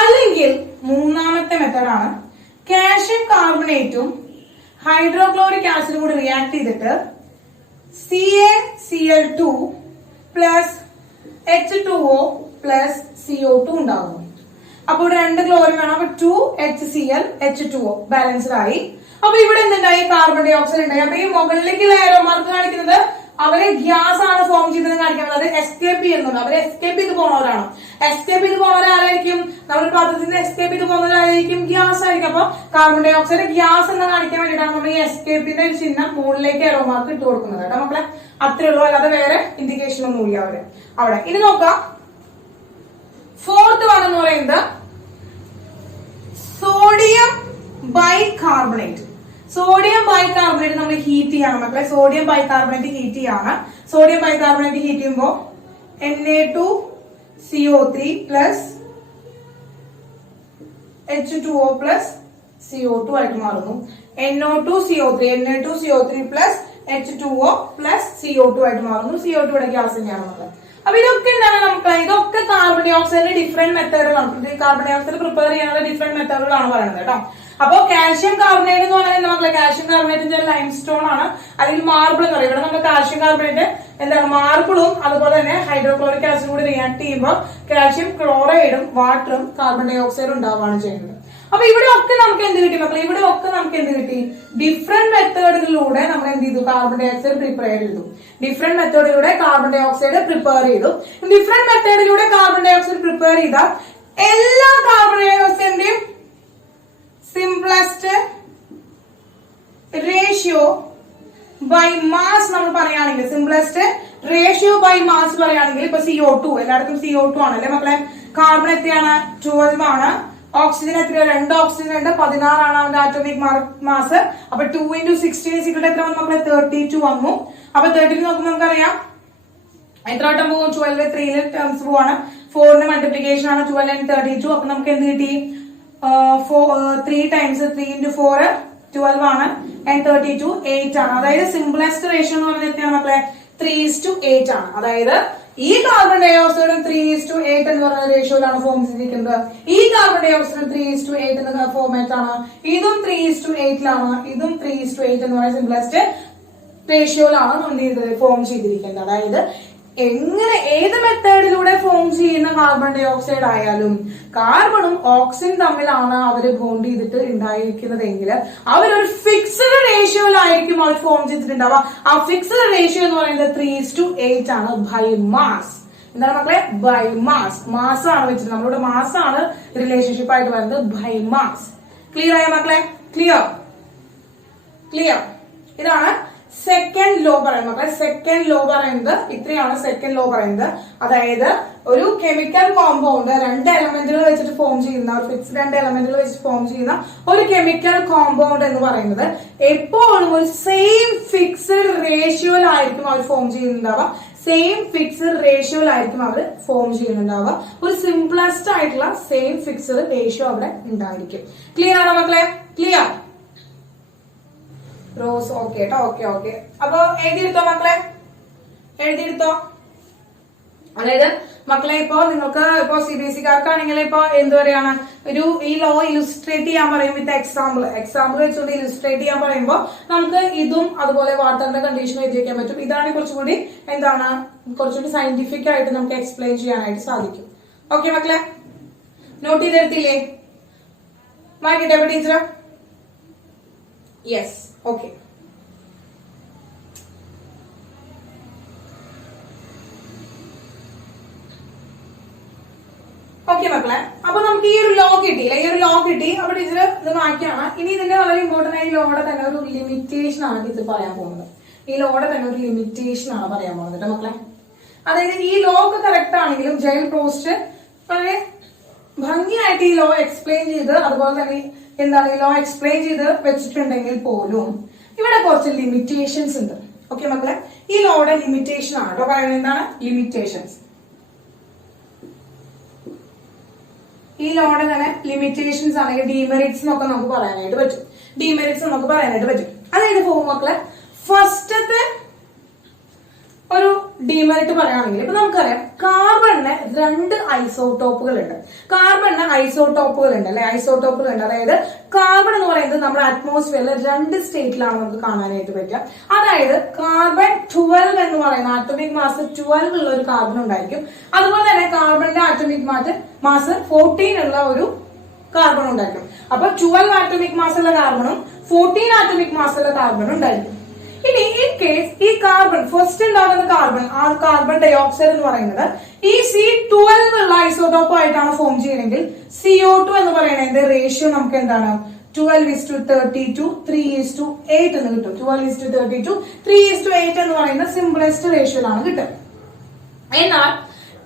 അല്ലെങ്കിൽ മൂന്നാമത്തെ മെത്തേഡാണ് കാൽഷ്യം കാർബണേറ്റും ഹൈഡ്രോക്ലോറിക് ആസിഡും കൂടി റിയാക്ട് ചെയ്തിട്ട് CaCl2 plus H2O plus CO2 ഉണ്ടാകുന്നു. അപ്പൊ ഇവിടെ 2 ക്ലോറിൻ വേണം. അപ്പൊ 2HCl H2O ബാലൻസ്ഡ് ആയി. അപ്പൊ ഇവിടെ എന്തുണ്ടായി? കാർബൺ ഡൈ ഓക്സൈഡ് ഉണ്ടായി. അപ്പൊ ഈ മുകളിലേക്ക് ലെയർ മാർക്ക് കാണിക്കുന്നത് അവരെ ഗ്യാസ് ആണ് ഫോം ചെയ്തത് കാണിക്കുന്നത്. അത് എസ്കേപ്പ് ചെയ്യുന്നുണ്ട്. അവര് എസ്കേപ്പ് ചെയ്ത് പോണവരാണ്. എസ്കേപ്പ് ചെയ്ത് പോണവരായിരിക്കും. നമ്മൾ പാത്രത്തിൽ നിന്ന് എസ്കേപ്പ് ചെയ്ത് പോകുന്നവരായിരിക്കും ഗ്യാസ് ആയിരിക്കും. അപ്പൊ കാർബൺ ഡൈ ഓക്സൈഡ് ഗ്യാസ് എന്ന് കാണിക്കാൻ വേണ്ടിയിട്ടാണ് നമ്മൾ ഈ എസ്കേപ്പിന്റെ ഒരു ചിഹ്നം മുകളിലേക്ക് എറോ മാർക്ക് ഇട്ട് കൊടുക്കുന്നത് കേട്ടോ മക്കളെ. അത്രേ ഉള്ളൂ. അല്ലാതെ വേറെ ഇൻഡിക്കേഷൻ ഒന്നും ഇല്ല അവിടെ. ഇനി നോക്കാം. ഫോർത്ത് വൺ എന്ന് പറയുന്നത് സോഡിയം ബൈകാർബണേറ്റ്. നമ്മൾ ഹീറ്റ് ചെയ്യാണ് മക്കളെ. സോഡിയം ബൈകാർബണേറ്റ് ഹീറ്റ് ചെയ്യാണ്. സോഡിയം ബൈകാർബണേറ്റ് ഹീറ്റ് ചെയ്യുമ്പോൾ Na2CO3 plus H2O plus CO2 ആയിട്ട് മാറുന്നു. Na2CO3 plus H2O plus CO2 ആയിട്ട് മാറുന്നു. CO2 ഇവിടെ ഗ്യാസ് തന്നെയാണ് മക്കളെ. അപ്പൊ ഇതൊക്കെ എന്താണ് നമുക്ക്? ഇതൊക്കെ കാർബൺ ഡൈ ഓക്സൈഡിന്റെ ഡിഫറെന്റ് മെത്തേഡുകളാണ്. കാർബൺ ഡൈ ഓക്സൈഡ് പ്രിപ്പയർ ചെയ്യാനുള്ള ഡിഫറെന്റ് മെത്തേഡുകളാണ് പറയുന്നത് കേട്ടോ. അപ്പൊ കാൽഷ്യം കാർബണേറ്റ് എന്ന് പറയുന്നത് മക്കളെ കാൽഷ്യം കാർബണേറ്റ് ലൈംസ്റ്റോൺ ആണ്, അല്ലെങ്കിൽ മാർബിൾ എന്ന് പറയും. ഇവിടെ നമ്മൾ കാൽഷ്യം കാർബണേറ്റ് എന്താണ്? മാർബിളും അതുപോലെ തന്നെ ഹൈഡ്രോക്ലോറിക് ആസിഡും കൂടി റിയാക്ട് ചെയ്യുമ്പോൾ കാൽഷ്യം ക്ലോറൈഡും വാട്ടറും കാർബൺ ഡൈ ഓക്സൈഡും ഉണ്ടാവുകയാണ് ചെയ്യുന്നത്. അപ്പൊ ഇവിടെ ഒക്കെ നമുക്ക് എന്ത് കിട്ടി മക്കളെ? ഇവിടെ ഒക്കെ നമുക്ക് എന്ത് കിട്ടി? ഡിഫറെന്റ് മെത്തേഡിലൂടെ നമ്മൾ എന്ത് ചെയ്തു? കാർബൺ ഡൈ ഓക്സൈഡ് പ്രിപ്പയർ ചെയ്തു. ഡിഫറെന്റ് മെത്തേഡിലൂടെ കാർബൺ ഡൈ ഓക്സൈഡ് പ്രിപ്പയർ ചെയ്തു. ഡിഫറെന്റ് മെത്തേഡിലൂടെ കാർബൺ ഡൈ ഓക്സൈഡ് പ്രിപ്പയർ ചെയ്ത എല്ലാ കാർബൺ ഡൈ ഓക്സൈഡിന്റെയും സിംപ്ലസ്റ്റ് റേഷ്യോ ബൈ മാസ് നമ്മൾ പറയുകയാണെങ്കിൽ, സിംപ്ലസ്റ്റ് റേഷ്യോ ബൈ മാസ് പറയുകയാണെങ്കിൽ ഇപ്പൊ CO2 എല്ലായിടത്തും CO2 ആണ് അല്ലെ മക്കളെ. കാർബൺ എത്രയാണ്? 12 ആണ്. ഓക്സിജൻ എത്രയോ? 2 ഓക്സിജൻ ഉണ്ട്. 16 ആണ് അവന്റെ ആറ്റോമിക് മാസ്. അപ്പൊ 2 × 16 എത്ര വന്നു മക്കളെ? 32 വന്നു. അപ്പൊ 32 നോക്കുമ്പോൾ നമുക്കറിയാം എത്ര വട്ടം പോകും? 12 3 ടേംസ് പോവാണ്. 4 മൾട്ടിപ്ലിക്കേഷൻ ആണ് 12 and 32. അപ്പൊ നമുക്ക് എന്ത് കിട്ടി? 3 ടൈംസ് 3 into 4 12 ആണ്. and 32 8 ആണ്. അതായത് സിംപ്ലസ്റ്റ് റേഷ്യോ എന്ന് പറഞ്ഞാൽ എത്രയാണ് മക്കളെ? 3:8 ആണ്. അതായത് ഈ കാർബൺ ഡൈ ഓക്സൈഡും 3:8 എന്ന് പറയുന്ന റേഷ്യോയിലാണ് ഫോം ചെയ്തിരിക്കുന്നത്. ഈ കാർബൺ ഡൈ ഓക്സൈഡും 3:8 എന്ന ഫോർമാറ്റ് ആണ്. ഇതും 3:8 ഇതും 3:8 എന്ന് പറയുന്ന സിംപ്ലസ്റ്റ് റേഷ്യോയിലാണ് ഫോം ചെയ്തിരിക്കുന്നത്. അതായത് എങ്ങനെ ഏത് മെത്തേഡിലൂടെ ഫോം ചെയ്യുന്ന കാർബൺ ഡൈ ഓക്സൈഡ് ആയാലും കാർബണും ഓക്സിജൻ തമ്മിലാണ് അവർ ബോണ്ട് ചെയ്തിട്ട് ഉണ്ടായിരിക്കുന്നതെങ്കിൽ അവരൊരു ഫിക്സ്ഡ് റേഷ്യോയിലായിരിക്കും അവർ ഫോം ചെയ്തിട്ടുണ്ടാവുക. ആ ഫിക്സ്ഡ് റേഷ്യോ എന്ന് പറയുന്നത് 3:8 ആണ് ബൈ മാസ്. എന്താണ് മക്കളെ? By mass. മാസ് ആണ് വെച്ചത്. നമ്മളുടെ മാസ് ആണ് റിലേഷൻഷിപ്പ് ആയിട്ട് വരുന്നത് ബൈ മാസ്. ക്ലിയർ ആയ മക്കളെ? Clear clear. ഇതാണ് സെക്കൻഡ് ലോ പറയുന്നത് മക്കളെ. സെക്കൻഡ് ലോ പറയുന്നത് ഇത്രയാണ്. സെക്കൻഡ് ലോ പറയുന്നത് അതായത് ഒരു കെമിക്കൽ കോമ്പൗണ്ട് 2 എലമെന്റുകൾ വെച്ചിട്ട് ഫോം ചെയ്യുന്ന ഒരു ഫിക്സ്ഡ് 2 എലമെന്റുകൾ വെച്ചിട്ട് ഫോം ചെയ്യുന്ന ഒരു കെമിക്കൽ കോമ്പൗണ്ട് എന്ന് പറയുന്നത് എപ്പോഴും ഒരു സെയിം ഫിക്സ്ഡ് റേഷ്യോയിലായിരിക്കും അവർ ഫോം ചെയ്യുന്നുണ്ടാവുക. സെയിം ഫിക്സ്ഡ് റേഷ്യോയിലായിരിക്കും അവർ ഫോം ചെയ്യുന്നുണ്ടാവുക. ഒരു സിംപ്ലസ്റ്റ് ആയിട്ടുള്ള സെയിം ഫിക്സ്ഡ് റേഷ്യോ അവിടെ ഉണ്ടായിരിക്കും. ക്ലിയർ ആണോ മക്കളെ? ക്ലിയർ. റോസ് ഓക്കെ കേട്ടോ. ഓക്കെ. അപ്പൊ എഴുതിയെടുത്തോ മക്കളെ? എഴുതിയെടുത്തോ? അതായത് മക്കളെ ഇപ്പോ നിങ്ങൾക്ക് ഇപ്പോ CBSE-കാർക്കാണെങ്കിൽ ഇപ്പൊ എന്ത് പറയാണ്, ഈ ലോ ഇലുസ്ട്രേറ്റ് ചെയ്യാൻ പറയും വിത്ത് എക്സാമ്പിൾ വെച്ചുകൊണ്ട് ഇലുസ്ട്രേറ്റ് ചെയ്യാൻ പറയുമ്പോൾ നമുക്ക് ഇതും അതുപോലെ വാട്ടറിന്റെ കണ്ടീഷൻ എഴുതി വെക്കാൻ പറ്റും. ഇതാണ് കുറച്ചുകൂടി കുറച്ചുകൂടി സയന്റിഫിക് ആയിട്ട് നമുക്ക് എക്സ്പ്ലെയിൻ ചെയ്യാനായിട്ട് സാധിക്കും. ഓക്കെ മക്കളെ, നോട്ട് ചെയ്തെടുത്തില്ലേ? മാറ്റിട്ടെ ടീച്ചർ? യെസ്. ഓക്കെ. ഓക്കെ മക്കളെ, അപ്പൊ നമുക്ക് ഈ ഒരു ലോ കിട്ടിയില്ല. ഈ ഒരു ലോ കിട്ടി. അപ്പൊ ടീച്ചർ ഇത് മാറ്റിയാണ്. ഇനി ഇതിന്റെ വളരെ ഇമ്പോർട്ടന്റ് ആയി ലോയുടെ തന്നെ ഒരു ലിമിറ്റേഷൻ ആണ് ടീച്ചർ പറയാൻ പോകുന്നത്. ഈ ലോയുടെ തന്നെ ഒരു ലിമിറ്റേഷൻ ആണ് പറയാൻ പോകുന്നത് കേട്ടോ മക്കളെ. അതായത് ഈ ലോ ഒക്കെ കറക്റ്റ് ആണെങ്കിലും ജയിൽ പ്രോസ്റ്റ് വളരെ ഭംഗിയായിട്ട് ഈ ലോ എക്സ്പ്ലെയിൻ ചെയ്ത് അതുപോലെ തന്നെ ഈ ലോ എക്സ്പ്ലെയിൻ ചെയ്ത് വെച്ചിട്ടുണ്ടെങ്കിൽ പോലും ഇവിടെ കുറച്ച് ലിമിറ്റേഷൻസ് ഉണ്ട്. ഓക്കെ മക്കളെ, ഈ ലോയുടെ ലിമിറ്റേഷൻ ആണ് കേട്ടോ പറയുന്നത്. എന്താണ് ലിമിറ്റേഷൻസ്? ഈ ലോയുടെ തന്നെ ലിമിറ്റേഷൻസ് ആണെങ്കിൽ ഡിമെറിറ്റ്സ് എന്നൊക്കെ നമുക്ക് പറയാനായിട്ട് പറ്റും. അതായത് പോകും മക്കളെ, ഫസ്റ്റത്തെ ഒരു ഡിമെറിറ്റ് പറയുകയാണെങ്കിൽ ഇപ്പൊ നമുക്കറിയാം കാർബണിന് 2 ഐസോട്ടോപ്പുകൾ ഉണ്ട്. അതായത് കാർബൺ എന്ന് പറയുന്നത് നമ്മുടെ അറ്റ്മോസ്ഫിയറിൽ 2 സ്റ്റേറ്റിലാണ് നമുക്ക് കാണാനായിട്ട് പറ്റുക. അതായത് കാർബൺ 12 എന്ന് പറയുന്ന ആറ്റോമിക് മാസ് 12 ഉള്ള ഒരു കാർബൺ ഉണ്ടായിരിക്കും. അതുപോലെ തന്നെ കാർബണിന്റെ ആറ്റോമിക് മാസ് 14 ഉള്ള ഒരു കാർബൺ ഉണ്ടായിരിക്കും. അപ്പൊ 12 ആറ്റോമിക് മാസ് ഉള്ള കാർബണും 14 ആറ്റോമിക് മാസ് ഉള്ള കാർബണും ഉണ്ടായിരിക്കും. ഇനി ഇൻ കേസ് ഈ കാർബൺ ഫസ്റ്റ് ഉണ്ടാകുന്ന കാർബൺ ഡൈ ഓക്സൈഡ് എന്ന് പറയുന്നത് ഈ C12 ഉള്ള ഐസോട്ടോപ്പ് ആയിട്ടാണ് ഫോം ചെയ്യണമെങ്കിൽ CO2 എന്ന് പറയുന്നതിന്റെ റേഷ്യോ നമുക്ക് എന്താണ്? 12:32 3:8 എന്ന് കിട്ടും. 12:32 3:8 എന്ന് പറയുന്ന സിംപ്ലസ്റ്റ് റേഷ്യോയിലാണ് കിട്ടുക. എന്നാൽ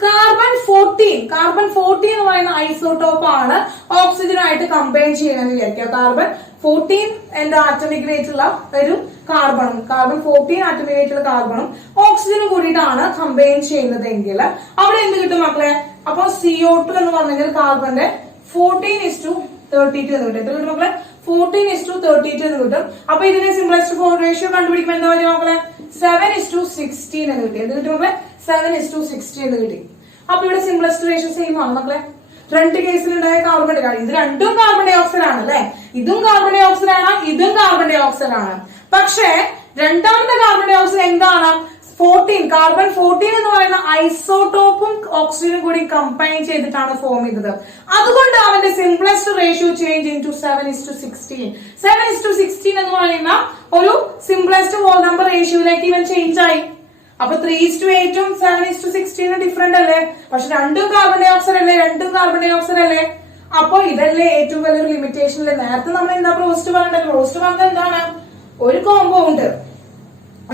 കാർബൺ 14 എന്ന് പറയുന്ന ഐസോട്ടോപ്പ് ആണ് ഓക്സിജനുമായിട്ട് കമ്പൈൻ ചെയ്യണമെന്ന് വിചാരിക്കുക. കാർബൺ 14 എന്താ ആറ്റോമിക് റേറ്റ് ഉള്ള ഒരു കാർബൺ 14 ആറ്റോമിക് റേറ്റ് ഉള്ള കാർബണും ഓക്സിജനും കൂടിയിട്ടാണ് കമ്പൈൻ ചെയ്യുന്നതെങ്കിൽ അവിടെ എന്ത് കിട്ടും മക്കളെ? അപ്പൊ CO2 എന്ന് പറഞ്ഞാൽ കാർബണിന്റെ 14:32 എന്ന് കിട്ടും. എത്ര കിട്ടും മക്കളെ? 14:32 എന്ന് കിട്ടും. അപ്പൊ ഇതിന്റെ സിംപ്ലസ്റ്റ് റേഷ്യോ കണ്ടുപിടിക്കുമ്പോൾ എന്താ പറയുക മക്കളെ? 7:16 എന്ന് കിട്ടി. എന്ത് കിട്ടും മക്കളെ? 7:16 എന്ന് കിട്ടി. അപ്പൊ ഇവിടെ സിംപ്ലസ്റ്റ് റേഷ്യോ സെയിം ആണ് മക്കളെ. 2 കേസിലുണ്ടായ കാർബൺ ഡൈ ഇത് രണ്ടും കാർബൺ ഡൈ ഓക്സൈഡ് ആണ് അല്ലെ? ഇതും കാർബൺ ഡൈ ഓക്സൈഡ് ആണ്, ഇതും കാർബൺ ഡൈ ഓക്സൈഡ് ആണ്. പക്ഷേ രണ്ടാമത്തെ കാർബൺ ഡൈ ഓക്സൈഡ് എന്താണ്? കാർബൺ 14 എന്ന് പറയുന്ന ഐസോട്ടോപ്പും ഓക്സിജനും കൂടി കമ്പൈൻ ചെയ്തിട്ടാണ് ഫോം ചെയ്തത്. അതുകൊണ്ട് അവന്റെ simplest ratio change into 7:16. 7:16 എന്ന് പറയുന്ന ഒരു സിംപ്ലസ്റ്റ് ഹോൾ നമ്പർ റേഷ്യോയിലേക്ക് ഇവൻ ചേഞ്ച് ആയി. അപ്പൊ 3:8ഉം 7:16 ഡിഫറെന്റ് അല്ലേ? പക്ഷെ രണ്ടും കാർബൺ ഡൈ ഓക്സൈഡ് അല്ലേ? അപ്പൊ ഇതല്ലേ ഏറ്റവും വലിയൊരു ലിമിറ്റേഷൻ അല്ലേ? നേരത്തെ നമ്മൾ എന്താ റോസ്റ്റ് പറഞ്ഞത് എന്താണ്? ഒരു കോമ്പൗണ്ട്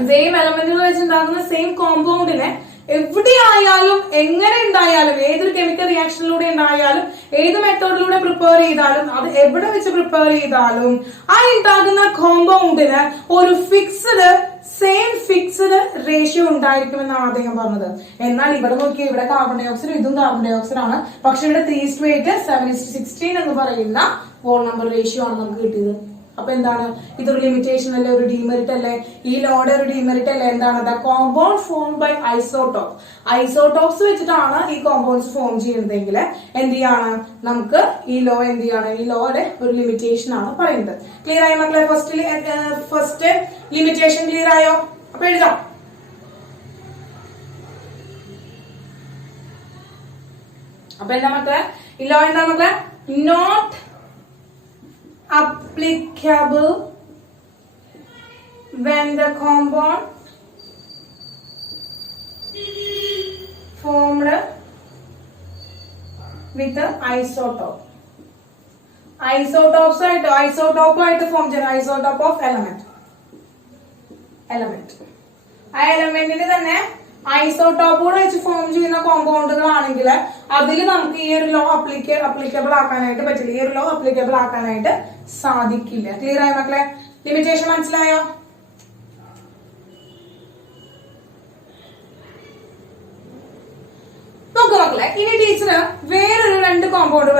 സെയിം എലമെന്റുകൾ വെച്ചുണ്ടാകുന്ന സെയിം കോമ്പൗണ്ടിനെ എവിടെയായാലും എങ്ങനെ ഉണ്ടായാലും ഏതൊരു കെമിക്കൽ റിയാക്ഷനിലൂടെ ഉണ്ടായാലും ഏത് മെത്തേഡിലൂടെ പ്രിപ്പയർ ചെയ്താലും അത് എവിടെ വെച്ച് പ്രിപ്പയർ ചെയ്താലും ആ ഉണ്ടാകുന്ന കോമ്പൗണ്ടിന് ഒരു സെയിം ഫിക്സ്ഡ് റേഷ്യോ ഉണ്ടായിരിക്കുമെന്നാണ് അദ്ദേഹം പറഞ്ഞത്. എന്നാൽ ഇവിടെ നോക്കിയാൽ ഇവിടെ കാർബൺ ഡൈ ഓക്സൈഡ്, ഇതും കാർബൺ ഡൈ ഓക്സൈഡ് ആണ്. പക്ഷെ ഇവിടെ 3:8 7:16 എന്ന് പറയുന്ന വോൾ നമ്പർ റേഷ്യോ ആണ് നമുക്ക് കിട്ടിയത്. അപ്പൊ എന്താണ് ഇതൊരു ലിമിറ്റേഷൻ അല്ലേ, ഒരു ഡിമെറിറ്റ് അല്ലേ, ഈ ലോയുടെ ഒരു ഡിമെറിറ്റ് അല്ലേ? എന്താണ് the compound form by isotopes വെച്ചിട്ടാണ് ഈ കോമ്പൗണ്ട്സ് ഫോം ചെയ്യുന്നതെങ്കിൽ എന്ത് ചെയ്യാണ് നമുക്ക് ഈ ലോ എന്ത് ചെയ്യാണ്, ഈ ലോയുടെ ഒരു ലിമിറ്റേഷൻ ആണ് പറയുന്നത്. ക്ലിയർ ആയോ മക്കളെ? ഫസ്റ്റ് ലിമിറ്റേഷൻ ക്ലിയർ ആയോ? അപ്പൊ എഴുതാം. അപ്പൊ എന്താ മക്കളെ ഈ ലോ എന്താ മക്കളെ? Not applicable when the compound formed with the isotope. Isotope ആയിട്ട് ഫോം ചെയ്യുന്ന ഐസോട്ടോപ്പ് ഓഫ് എലമെന്റ്. ആ എലമെന്റിന് തന്നെ ഐസോട്ടോപ്പുകൾ വെച്ച് ഫോം ചെയ്യുന്ന കോമ്പൗണ്ടുകളാണെങ്കിൽ അതിൽ നമുക്ക് ഈ ഒരു ലോ അപ്ലിക്കബിൾ ആക്കാനായിട്ട് പറ്റില്ല, ഈ ഒരു ലോ അപ്ലിക്കബിൾ ആക്കാനായിട്ട് സാധിക്കില്ല. ക്ലിയർ ആയോ മക്കളെ? ലിമിറ്റേഷൻ മനസ്സിലായോ? നോക്കൂ മക്കളെ, ഇനി ടീച്ചർ വേറൊരു രണ്ട് കോമ്പൗണ്ട്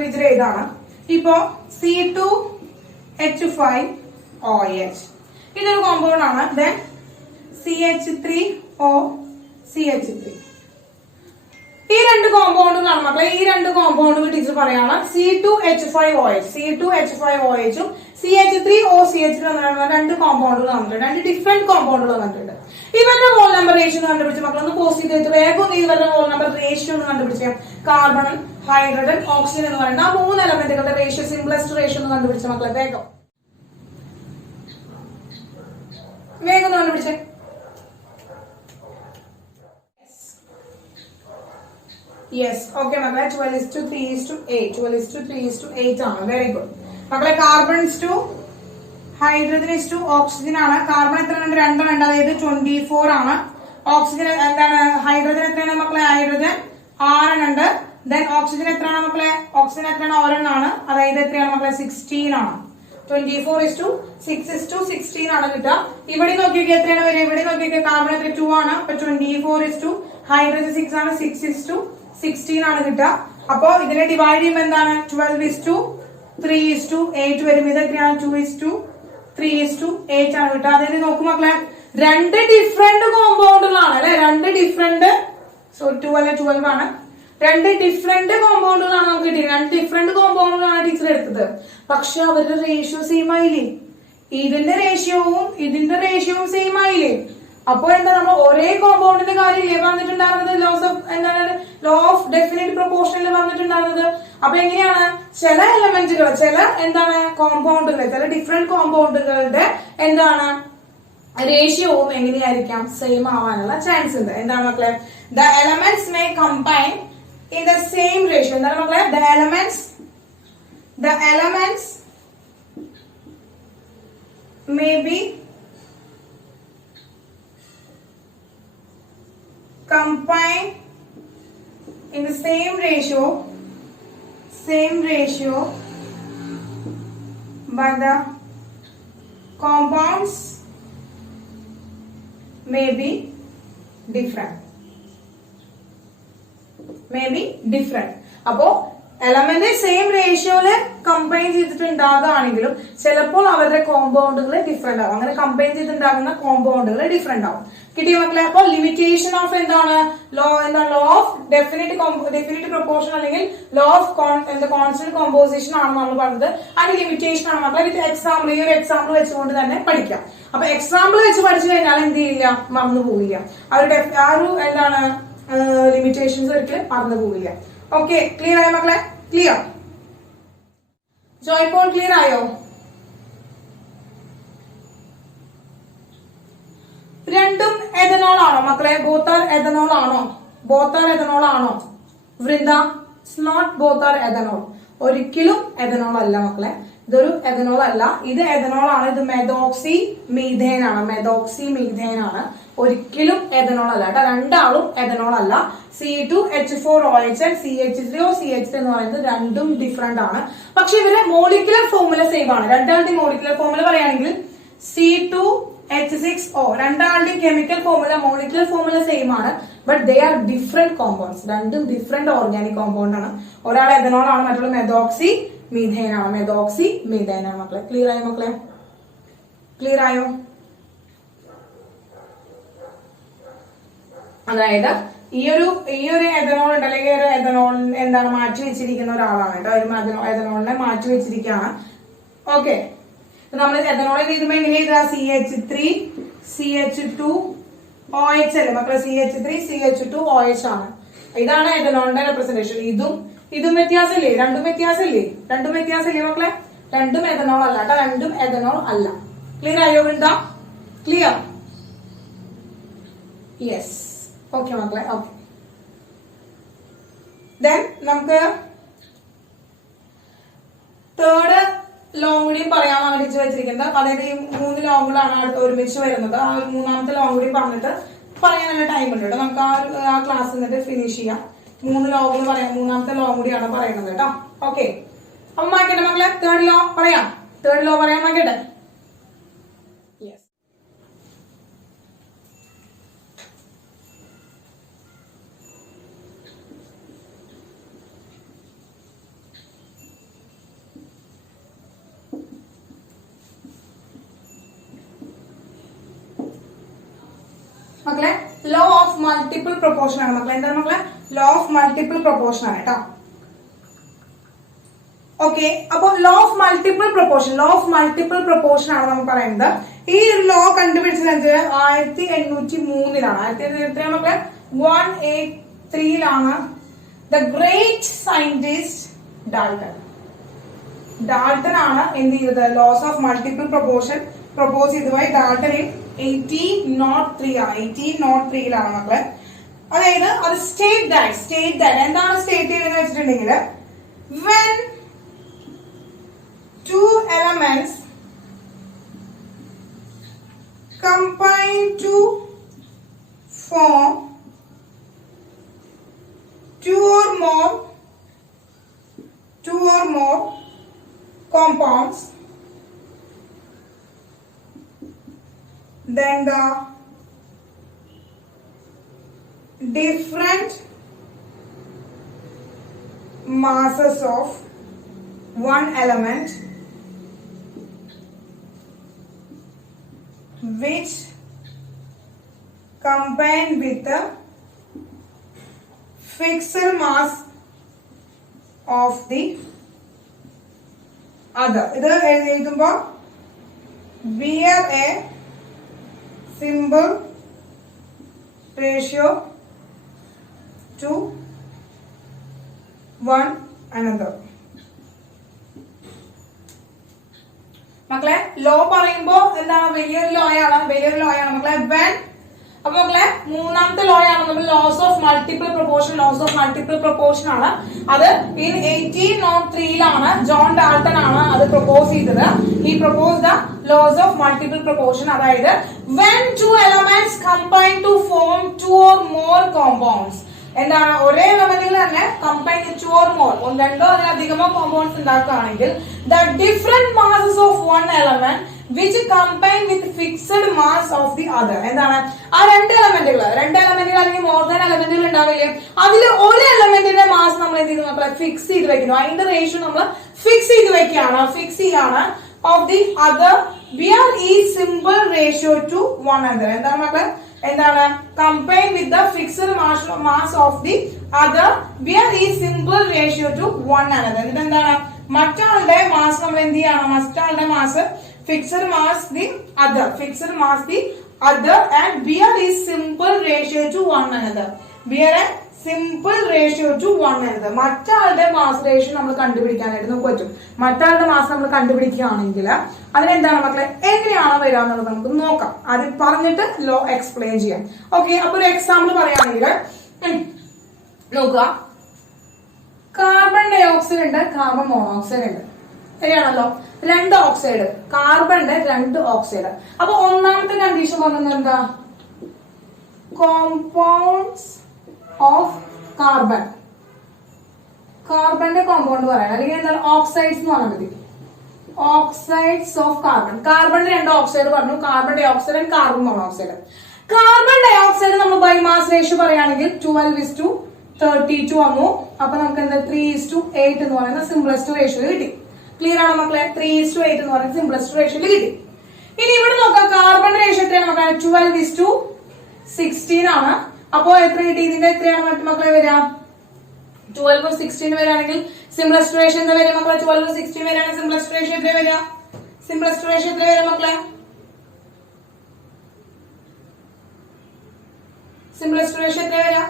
ടീച്ചർ ഏതാണ്? ഇപ്പോ C2H5OH ഇതൊരു കോമ്പൗണ്ട് ആണ്. ദെൻ CH3OCH3 ഈ രണ്ട് കോമ്പൗണ്ടുകളാണ് മക്കളെ. ഈ രണ്ട് കോമ്പൗണ്ടുകൾ ടീച്ചർ പറയാണ് C2H5OH ഉം CH3OCH3 രണ്ട് കോമ്പൗണ്ടുകൾ വന്നിട്ടുണ്ട്, രണ്ട് ഡിഫറെന്റ് കോമ്പൗണ്ടുകൾ വന്നിട്ടുണ്ട്. ഇവരുടെ വോൾ നമ്പർ റേഷ്യോ കണ്ടുപിടിച്ച് മക്കളൊന്ന് പോസ്റ്റ് ചെയ്തിട്ട് വേഗം ഇവരുടെ വോൾ നമ്പർ റേഷ്യോ ഒന്ന് കണ്ടുപിടിച്ചാൽ കാർബൺ, ഹൈഡ്രജൻ, ഓക്സിജൻ എന്ന് പറയുന്ന ആ 3 എലമെന്റുകളുടെ റേഷ്യോ, സിംപ്ലസ്റ്റ് റേഷ്യോ ഒന്ന് കണ്ടുപിടിച്ച മക്കളെ വേഗം ഒന്ന് കണ്ടുപിടിച്ചേ. യെസ്, ഓക്കെ മക്കളെ. 12:3:8 ആണ്. വെരി ഗുഡ് മക്കളെ. Carbon two hydrogen two oxygen ആണ്. കാർബൺ എത്രയാണ്? 2 ഉണ്ട്, അതായത് 24 ആണ്. ഓക്സിജൻ എന്താണ്? ഹൈഡ്രജൻ എത്രയാണ് മക്കളെ? ഹൈഡ്രജൻ 6 ഉണ്ട്. ദെൻ ഓക്സിജൻ എത്രയാണ് മക്കളെ? ഓക്സിജൻ എത്രയാണ്? 1 ആണ്, അതായത് എത്രയാണ് മക്കളെ? 16 ആണ്. 24:6:16 ആണ് കിട്ടുക. ഇവിടെ നോക്കിയൊക്കെ എത്രയാണ് വരിക? ഇവിടെ നോക്കിയൊക്കെ കാർബൺ എത്ര? 2 ആണ്. അപ്പൊ 24 ഹൈഡ്രജൻ 6 ആണ്. 6:16 ആണ് കിട്ടുക. അപ്പൊ ഇതിനെ ഡിവൈഡ് ചെയ്യുമ്പോൾ എന്താണ്? 12:3:8 വരും. ഇത് എത്രയാണ്? 2:3:8 ആണ് കിട്ടുക. അതായത് നോക്കൂ മക്കളെ, രണ്ട് ഡിഫറെന്റ് കോമ്പൗണ്ടുകളാണ് അല്ലെ, 12 ആണ്. 2 ഡിഫറെന്റ് കോമ്പൗണ്ടുകളാണ് നമുക്ക് കിട്ടിയത്. 2 ഡിഫറെന്റ് കോമ്പൗണ്ടുകളാണ് ടീച്ചർ എടുത്തത്. പക്ഷെ അവരുടെ റേഷ്യോ സെയിം ആയില്ലേ? ഇതിന്റെ റേഷ്യോവും സെയിം ആയില്ലേ? അപ്പോൾ എന്താ, നമ്മൾ ഒരേ കോമ്പൗണ്ടിന്റെ കാര്യമില്ലേ പറഞ്ഞിട്ടുണ്ടായിരുന്നത്? ലോ ഓഫ് ഡെഫിനിറ്റ് പ്രൊപ്പോർഷനിൽ പറഞ്ഞിട്ടുണ്ടായിരുന്നത്. അപ്പൊ എങ്ങനെയാണ് ചില എലമെന്റുകൾ, ചില കോമ്പൗണ്ടുകൾ, ചില ഡിഫറെന്റ് കോമ്പൗണ്ടുകളുടെ റേഷ്യോവും എങ്ങനെയായിരിക്കാം? സെയിം ആവാനുള്ള ചാൻസ് ഉണ്ട്. എന്താണ് മക്കളെ? The elements may combine in the same ratio. എന്താണ് മക്കളെ? The elements may be combined in the same ratio but the compounds may be different. അപ്പോ എലമെന്റ് സെയിം റേഷ്യോയില് കമ്പൈൻ ചെയ്തിട്ടുണ്ടാകുകയാണെങ്കിലും ചിലപ്പോൾ അവരുടെ കോമ്പൗണ്ടുകൾ ഡിഫറെന്റ് ആവും. അങ്ങനെ കമ്പൈൻ ചെയ്തിട്ടുണ്ടാകുന്ന കോമ്പൗണ്ടുകൾ ഡിഫറെന്റ് ആവും. കിട്ടിയ മക്കളെ? അപ്പൊ limitation of law of definite proportion അല്ലെങ്കിൽ ലോ ഓഫ് കോൺസ്റ്റന്റ് കോമ്പോസിഷൻ ആണ് നമ്മൾ പറഞ്ഞത്. അതിന്റെ ലിമിറ്റേഷൻ ആണ് മക്കളെ. വിത്ത് എക്സാമ്പിൾ, ഈ ഒരു എക്സാമ്പിൾ വെച്ചുകൊണ്ട് തന്നെ പഠിക്കാം. അപ്പൊ എക്സാമ്പിൾ വെച്ച് പഠിച്ചു കഴിഞ്ഞാൽ എന്ത് ചെയ്യില്ല? മറന്നു പോവില്ല. അവരുടെ ലിമിറ്റേഷൻസ് ഒരിക്കലും മറന്നു പോവില്ല. ഓക്കെ, ക്ലിയർ ആയോ മക്കളെ? ക്ലിയർ? ജോയ് പോൾ ക്ലിയർ ആയോ? രണ്ടും എഥനോൾ ആണോ മക്കളെ? ബോത്ത് ആർ എഥനോൾ ആണോ? Vrinda, it's not both are ethanol. ഒരിക്കലും എഥനോൾ അല്ല മക്കളെ. ഇതൊരു എഥനോൾ അല്ല, ഇത് എഥനോൾ ആണ്. ഇത് മെതോക്സി മീഥേൻ ആണ്. മെതോക്സി മീഥേൻ ആണ്, ഒരിക്കലും എഥനോൾ അല്ല കേട്ടോ. രണ്ടാളും എഥനോൾ അല്ല. C2H4OH and CH3OCH എന്ന് പറയുന്നത് രണ്ടും ഡിഫറെന്റ് ആണ്. പക്ഷെ ഇവരെ മോളിക്കുലർ ഫോർമുല സെയിം ആണ്. രണ്ടാളുടെയും മോളിക്കുലർ ഫോർമുല പറയുകയാണെങ്കിൽ C2H6O, രണ്ടാളുടെയും chemical formula molecular formula same ആണ്. But they are different compounds. രണ്ടും ഡിഫറെന്റ് ഓർഗാനിക് കോമ്പൗണ്ട് ആണ്. ഒരാൾ എഥനോൾ ആണ്, മറ്റുള്ള മെതോക്സി മീഥേൻ ആണ്. മെതോക്സി മീഥേൻ ആണ് മക്കളെ. ക്ലിയർ ആയോ മക്കളെ? ക്ലിയർ ആയോ? അതായത് ഈ ഒരു എഥനോൾ ഉണ്ട്, അല്ലെങ്കിൽ ഒരു എഥനോൾ എന്താണ് മാറ്റി വെച്ചിരിക്കുന്ന ഒരാളാണ് കേട്ടോ. ഒരു എഥനോളിനെ മാറ്റി വെച്ചിരിക്കുകയാണ്. ഓക്കെ, നമ്മൾ എഥനോൾ എഴുതുമ്പോ എങ്ങനെ എഴുതുക? CH3CH2OH അല്ലേ മക്കളെ? CH3CH2OH ആണ്. ഇതാണ് എഥനോളിന്റെ റെപ്രസെന്റേഷൻ. ഇതും വ്യത്യാസമില്ലേ? രണ്ടും വ്യത്യാസമില്ലേ മക്കളെ? രണ്ടും എഥനോൾ അല്ല കേട്ടോ. രണ്ടും എഥനോൾ അല്ല. ക്ലിയർ ആയോ വൃന്ദ? ക്ലിയർ? യെസ്. ഓക്കെ മക്കളെ. ഓക്കെ, ദെൻ നമുക്ക് തേർഡ് ലോങ് കൂടിയും പറയാൻ വേണ്ടി വെച്ചിരിക്കുന്നത്. അതായത് ഈ 3 ലോങ്ങുകളാണ് അടുത്ത് ഒരുമിച്ച് വരുന്നത്. ആ ഒരു 3ാമത്തെ ലോങ് കൂടി പറഞ്ഞിട്ട് പറയാൻ നല്ല ടൈം ഉണ്ട് കേട്ടോ. നമുക്ക് ആ ക്ലാസ് എന്നിട്ട് ഫിനിഷ് ചെയ്യാം. 3 ലോങ്ങുകൾ പറയാം. 3ാമത്തെ ലോങ് കൂടിയാണ് പറയുന്നത് കേട്ടോ. ഓക്കെ, അപ്പൊ മാക്കട്ടെ മക്കളെ. തേർഡ് ലോ പറയാം. മാക്കട്ടെ. യെസ്. മക്കളെ, ലോ ഓഫ് മൾട്ടിപ്പിൾ പ്രൊപ്പോർഷൻ ആണ് മക്കളെ. എന്താണ് മക്കളെ? ലോ ഓഫ് മൾട്ടിപ്പിൾ പ്രൊപ്പോർഷൻ ആണ് കേട്ടോ. ഓക്കെ, അപ്പൊ ലോ ഓഫ് മൾട്ടിപ്പിൾ പ്രൊപ്പോർഷൻ ആണ് നമ്മൾ പറയുന്നത്. ഈ ഒരു ലോ കണ്ടുപിടിച്ചത് 1803-ലാണ്. 1803 മക്കളെ 183-ലാണ്. ദ ഗ്രേറ്റ് സയന്റിസ്റ്റ് ഡാൾട്ടൺ ആണ് എന്ത് ചെയ്തത്? Laws of multiple proportion propose ചെയ്തതായി ഡാൾട്ടൺ 1803 ആണ്. 1803-ലാണ് മക്കളെ. അതായത് അത് സ്റ്റേറ്റ് ദാറ്റ് എന്താണ് സ്റ്റേറ്റ് ചെയ്യുന്നത് വെച്ചിട്ടുണ്ടെങ്കിൽ, when two elements combine to form two or more compounds, then the different masses of one element which combine with the fixed mass of the other. ഇത് എഴുതുമ്പോൾ bear a simple ratio to one another. മക്കളെ, law പറയുമ്പോ എന്താണ്? വലിയൊരു law ആണ് മക്കളെ. When, അപ്പൊ മക്കളെ 3ാമത്തെ ലോ ആണ് നമ്മൾ ലോസ് ഓഫ് മൾട്ടിപ്പിൾ പ്രൊപ്പോർഷൻ ആണ്. അത് 1803-ലാണ് ജോൺ ഡാൾട്ടൺ ആണ് അത് പ്രൊപ്പോസ് ചെയ്തത്. ഈ propose the loss of multiple proportion. അതായത് when two elements combine to form two or more compounds, എന്താണ്? ഒരേ എലമെന്റുകൾ തന്നെ കമ്പൈൻ ടു ഓർ മോർ, രണ്ടോ അതിലധികമോ കോമ്പൗണ്ട്സ് ഉണ്ടാക്കുകയാണെങ്കിൽ the different masses of one element which combine with fixed mass of the other, എന്താണ്? ആ രണ്ട് എലമെന്റുകൾ അല്ലെങ്കിൽ മോർ ദാൻ എലമെന്റുകൾ ഉണ്ടാവില്ലേ, അതിൽ ഒരു എലമെന്റിന്റെ മാസ് നമ്മൾ എന്ത് ചെയ്യുന്നു മക്കളെ? ഫിക്സ് ചെയ്ത് വെക്കുന്നു. അതിന്റെ റേഷ്യോ നമ്മൾ ഫിക്സ് ചെയ്യാണ്. of the other bear is simple ratio to one another. എന്താണ് മക്കളെ? combine with the fixed mass of the other bear is simple ratio to one another. എന്നിട്ട് എന്താണ്? മറ്റാളുടെ മാസ് നമ്മൾ എന്ത് ചെയ്യണം? മറ്റാളുടെ mass fixed mass the other and bear is simple ratio to one another. bear a simple ratio to one another. മറ്റാളുടെ mass ratio നമ്മൾ കണ്ടുപിടിക്കാനായിട്ട് നമുക്ക് പറ്റും. മറ്റാളുടെ മാസ് നമ്മൾ കണ്ടുപിടിക്കുകയാണെങ്കിൽ അതിനെന്താണ് മക്കളെ? എങ്ങനെയാണ് വരിക എന്നുള്ളത് നമുക്ക് നോക്കാം. അത് പറഞ്ഞിട്ട് ലോ എക്സ്പ്ലെയിൻ ചെയ്യാം. ഓക്കെ, അപ്പൊ ഒരു എക്സാമ്പിൾ പറയുകയാണെങ്കിൽ നോക്കുക. കാർബൺ ഡൈ ഓക്സൈഡ് ഉണ്ട്, കാർബൺ മോണോക്സൈഡ് ഉണ്ട്. ശരിയാണല്ലോ. 2 ഓക്സൈഡ്, കാർബണിന്റെ 2 ഓക്സൈഡ്. അപ്പൊ ഒന്നാമത്തെ കണ്ടീഷൻ പറഞ്ഞത് എന്താ? Compounds of carbon. കാർബണിന്റെ കോമ്പൗണ്ട് പറയാം, അല്ലെങ്കിൽ എന്താണ് ഓക്സൈഡ്സ് എന്ന് പറഞ്ഞാൽ മതി. Oxides of carbon. കാർബണിന്റെ 2 ഓക്സൈഡ് പറഞ്ഞു, carbon dioxide and carbon monoxide. Carbon dioxide നമ്മൾ ബൈ മാസ് റേഷ്യോ പറയുകയാണെങ്കിൽ 12:32 വന്നു. അപ്പൊ നമുക്ക് എന്താ 3:8 എന്ന് പറയുന്ന സിംപ്ലസ്റ്റ് റേഷ്യോ കിട്ടി. ക്ലിയർ ആണോ മക്കളെ? 3:8 എന്ന് പറയുന്ന സിംപ്ലസ്റ്റ് റേഷ്യോ കിട്ടി. ഇനി ഇവിടെ നോക്കാം, കാർബൺ റേഷ്യോ എത്രയാണ് മക്കളെ? 12:16 ആണ്. അപ്പൊ എത്ര കിട്ടി? ഇതിന്റെ എത്രയാണ് മക്കളെ വരിക? 12:16 വരികയാണെങ്കിൽ സിംപ്ലസ്റ്റ് റേഷ്യോ എന്താ വരിക മക്കളെ? 12:16 വരികയാണെങ്കിൽ സിംപ്ലസ്റ്റ് റേഷ്യോ എത്ര വരിക? സിംപ്ലസ്റ്റ് റേഷ്യോ എത്ര വരിക മക്കളെ? സിംപ്ലസ്റ്റ് റേഷ്യോ എത്ര വരിക?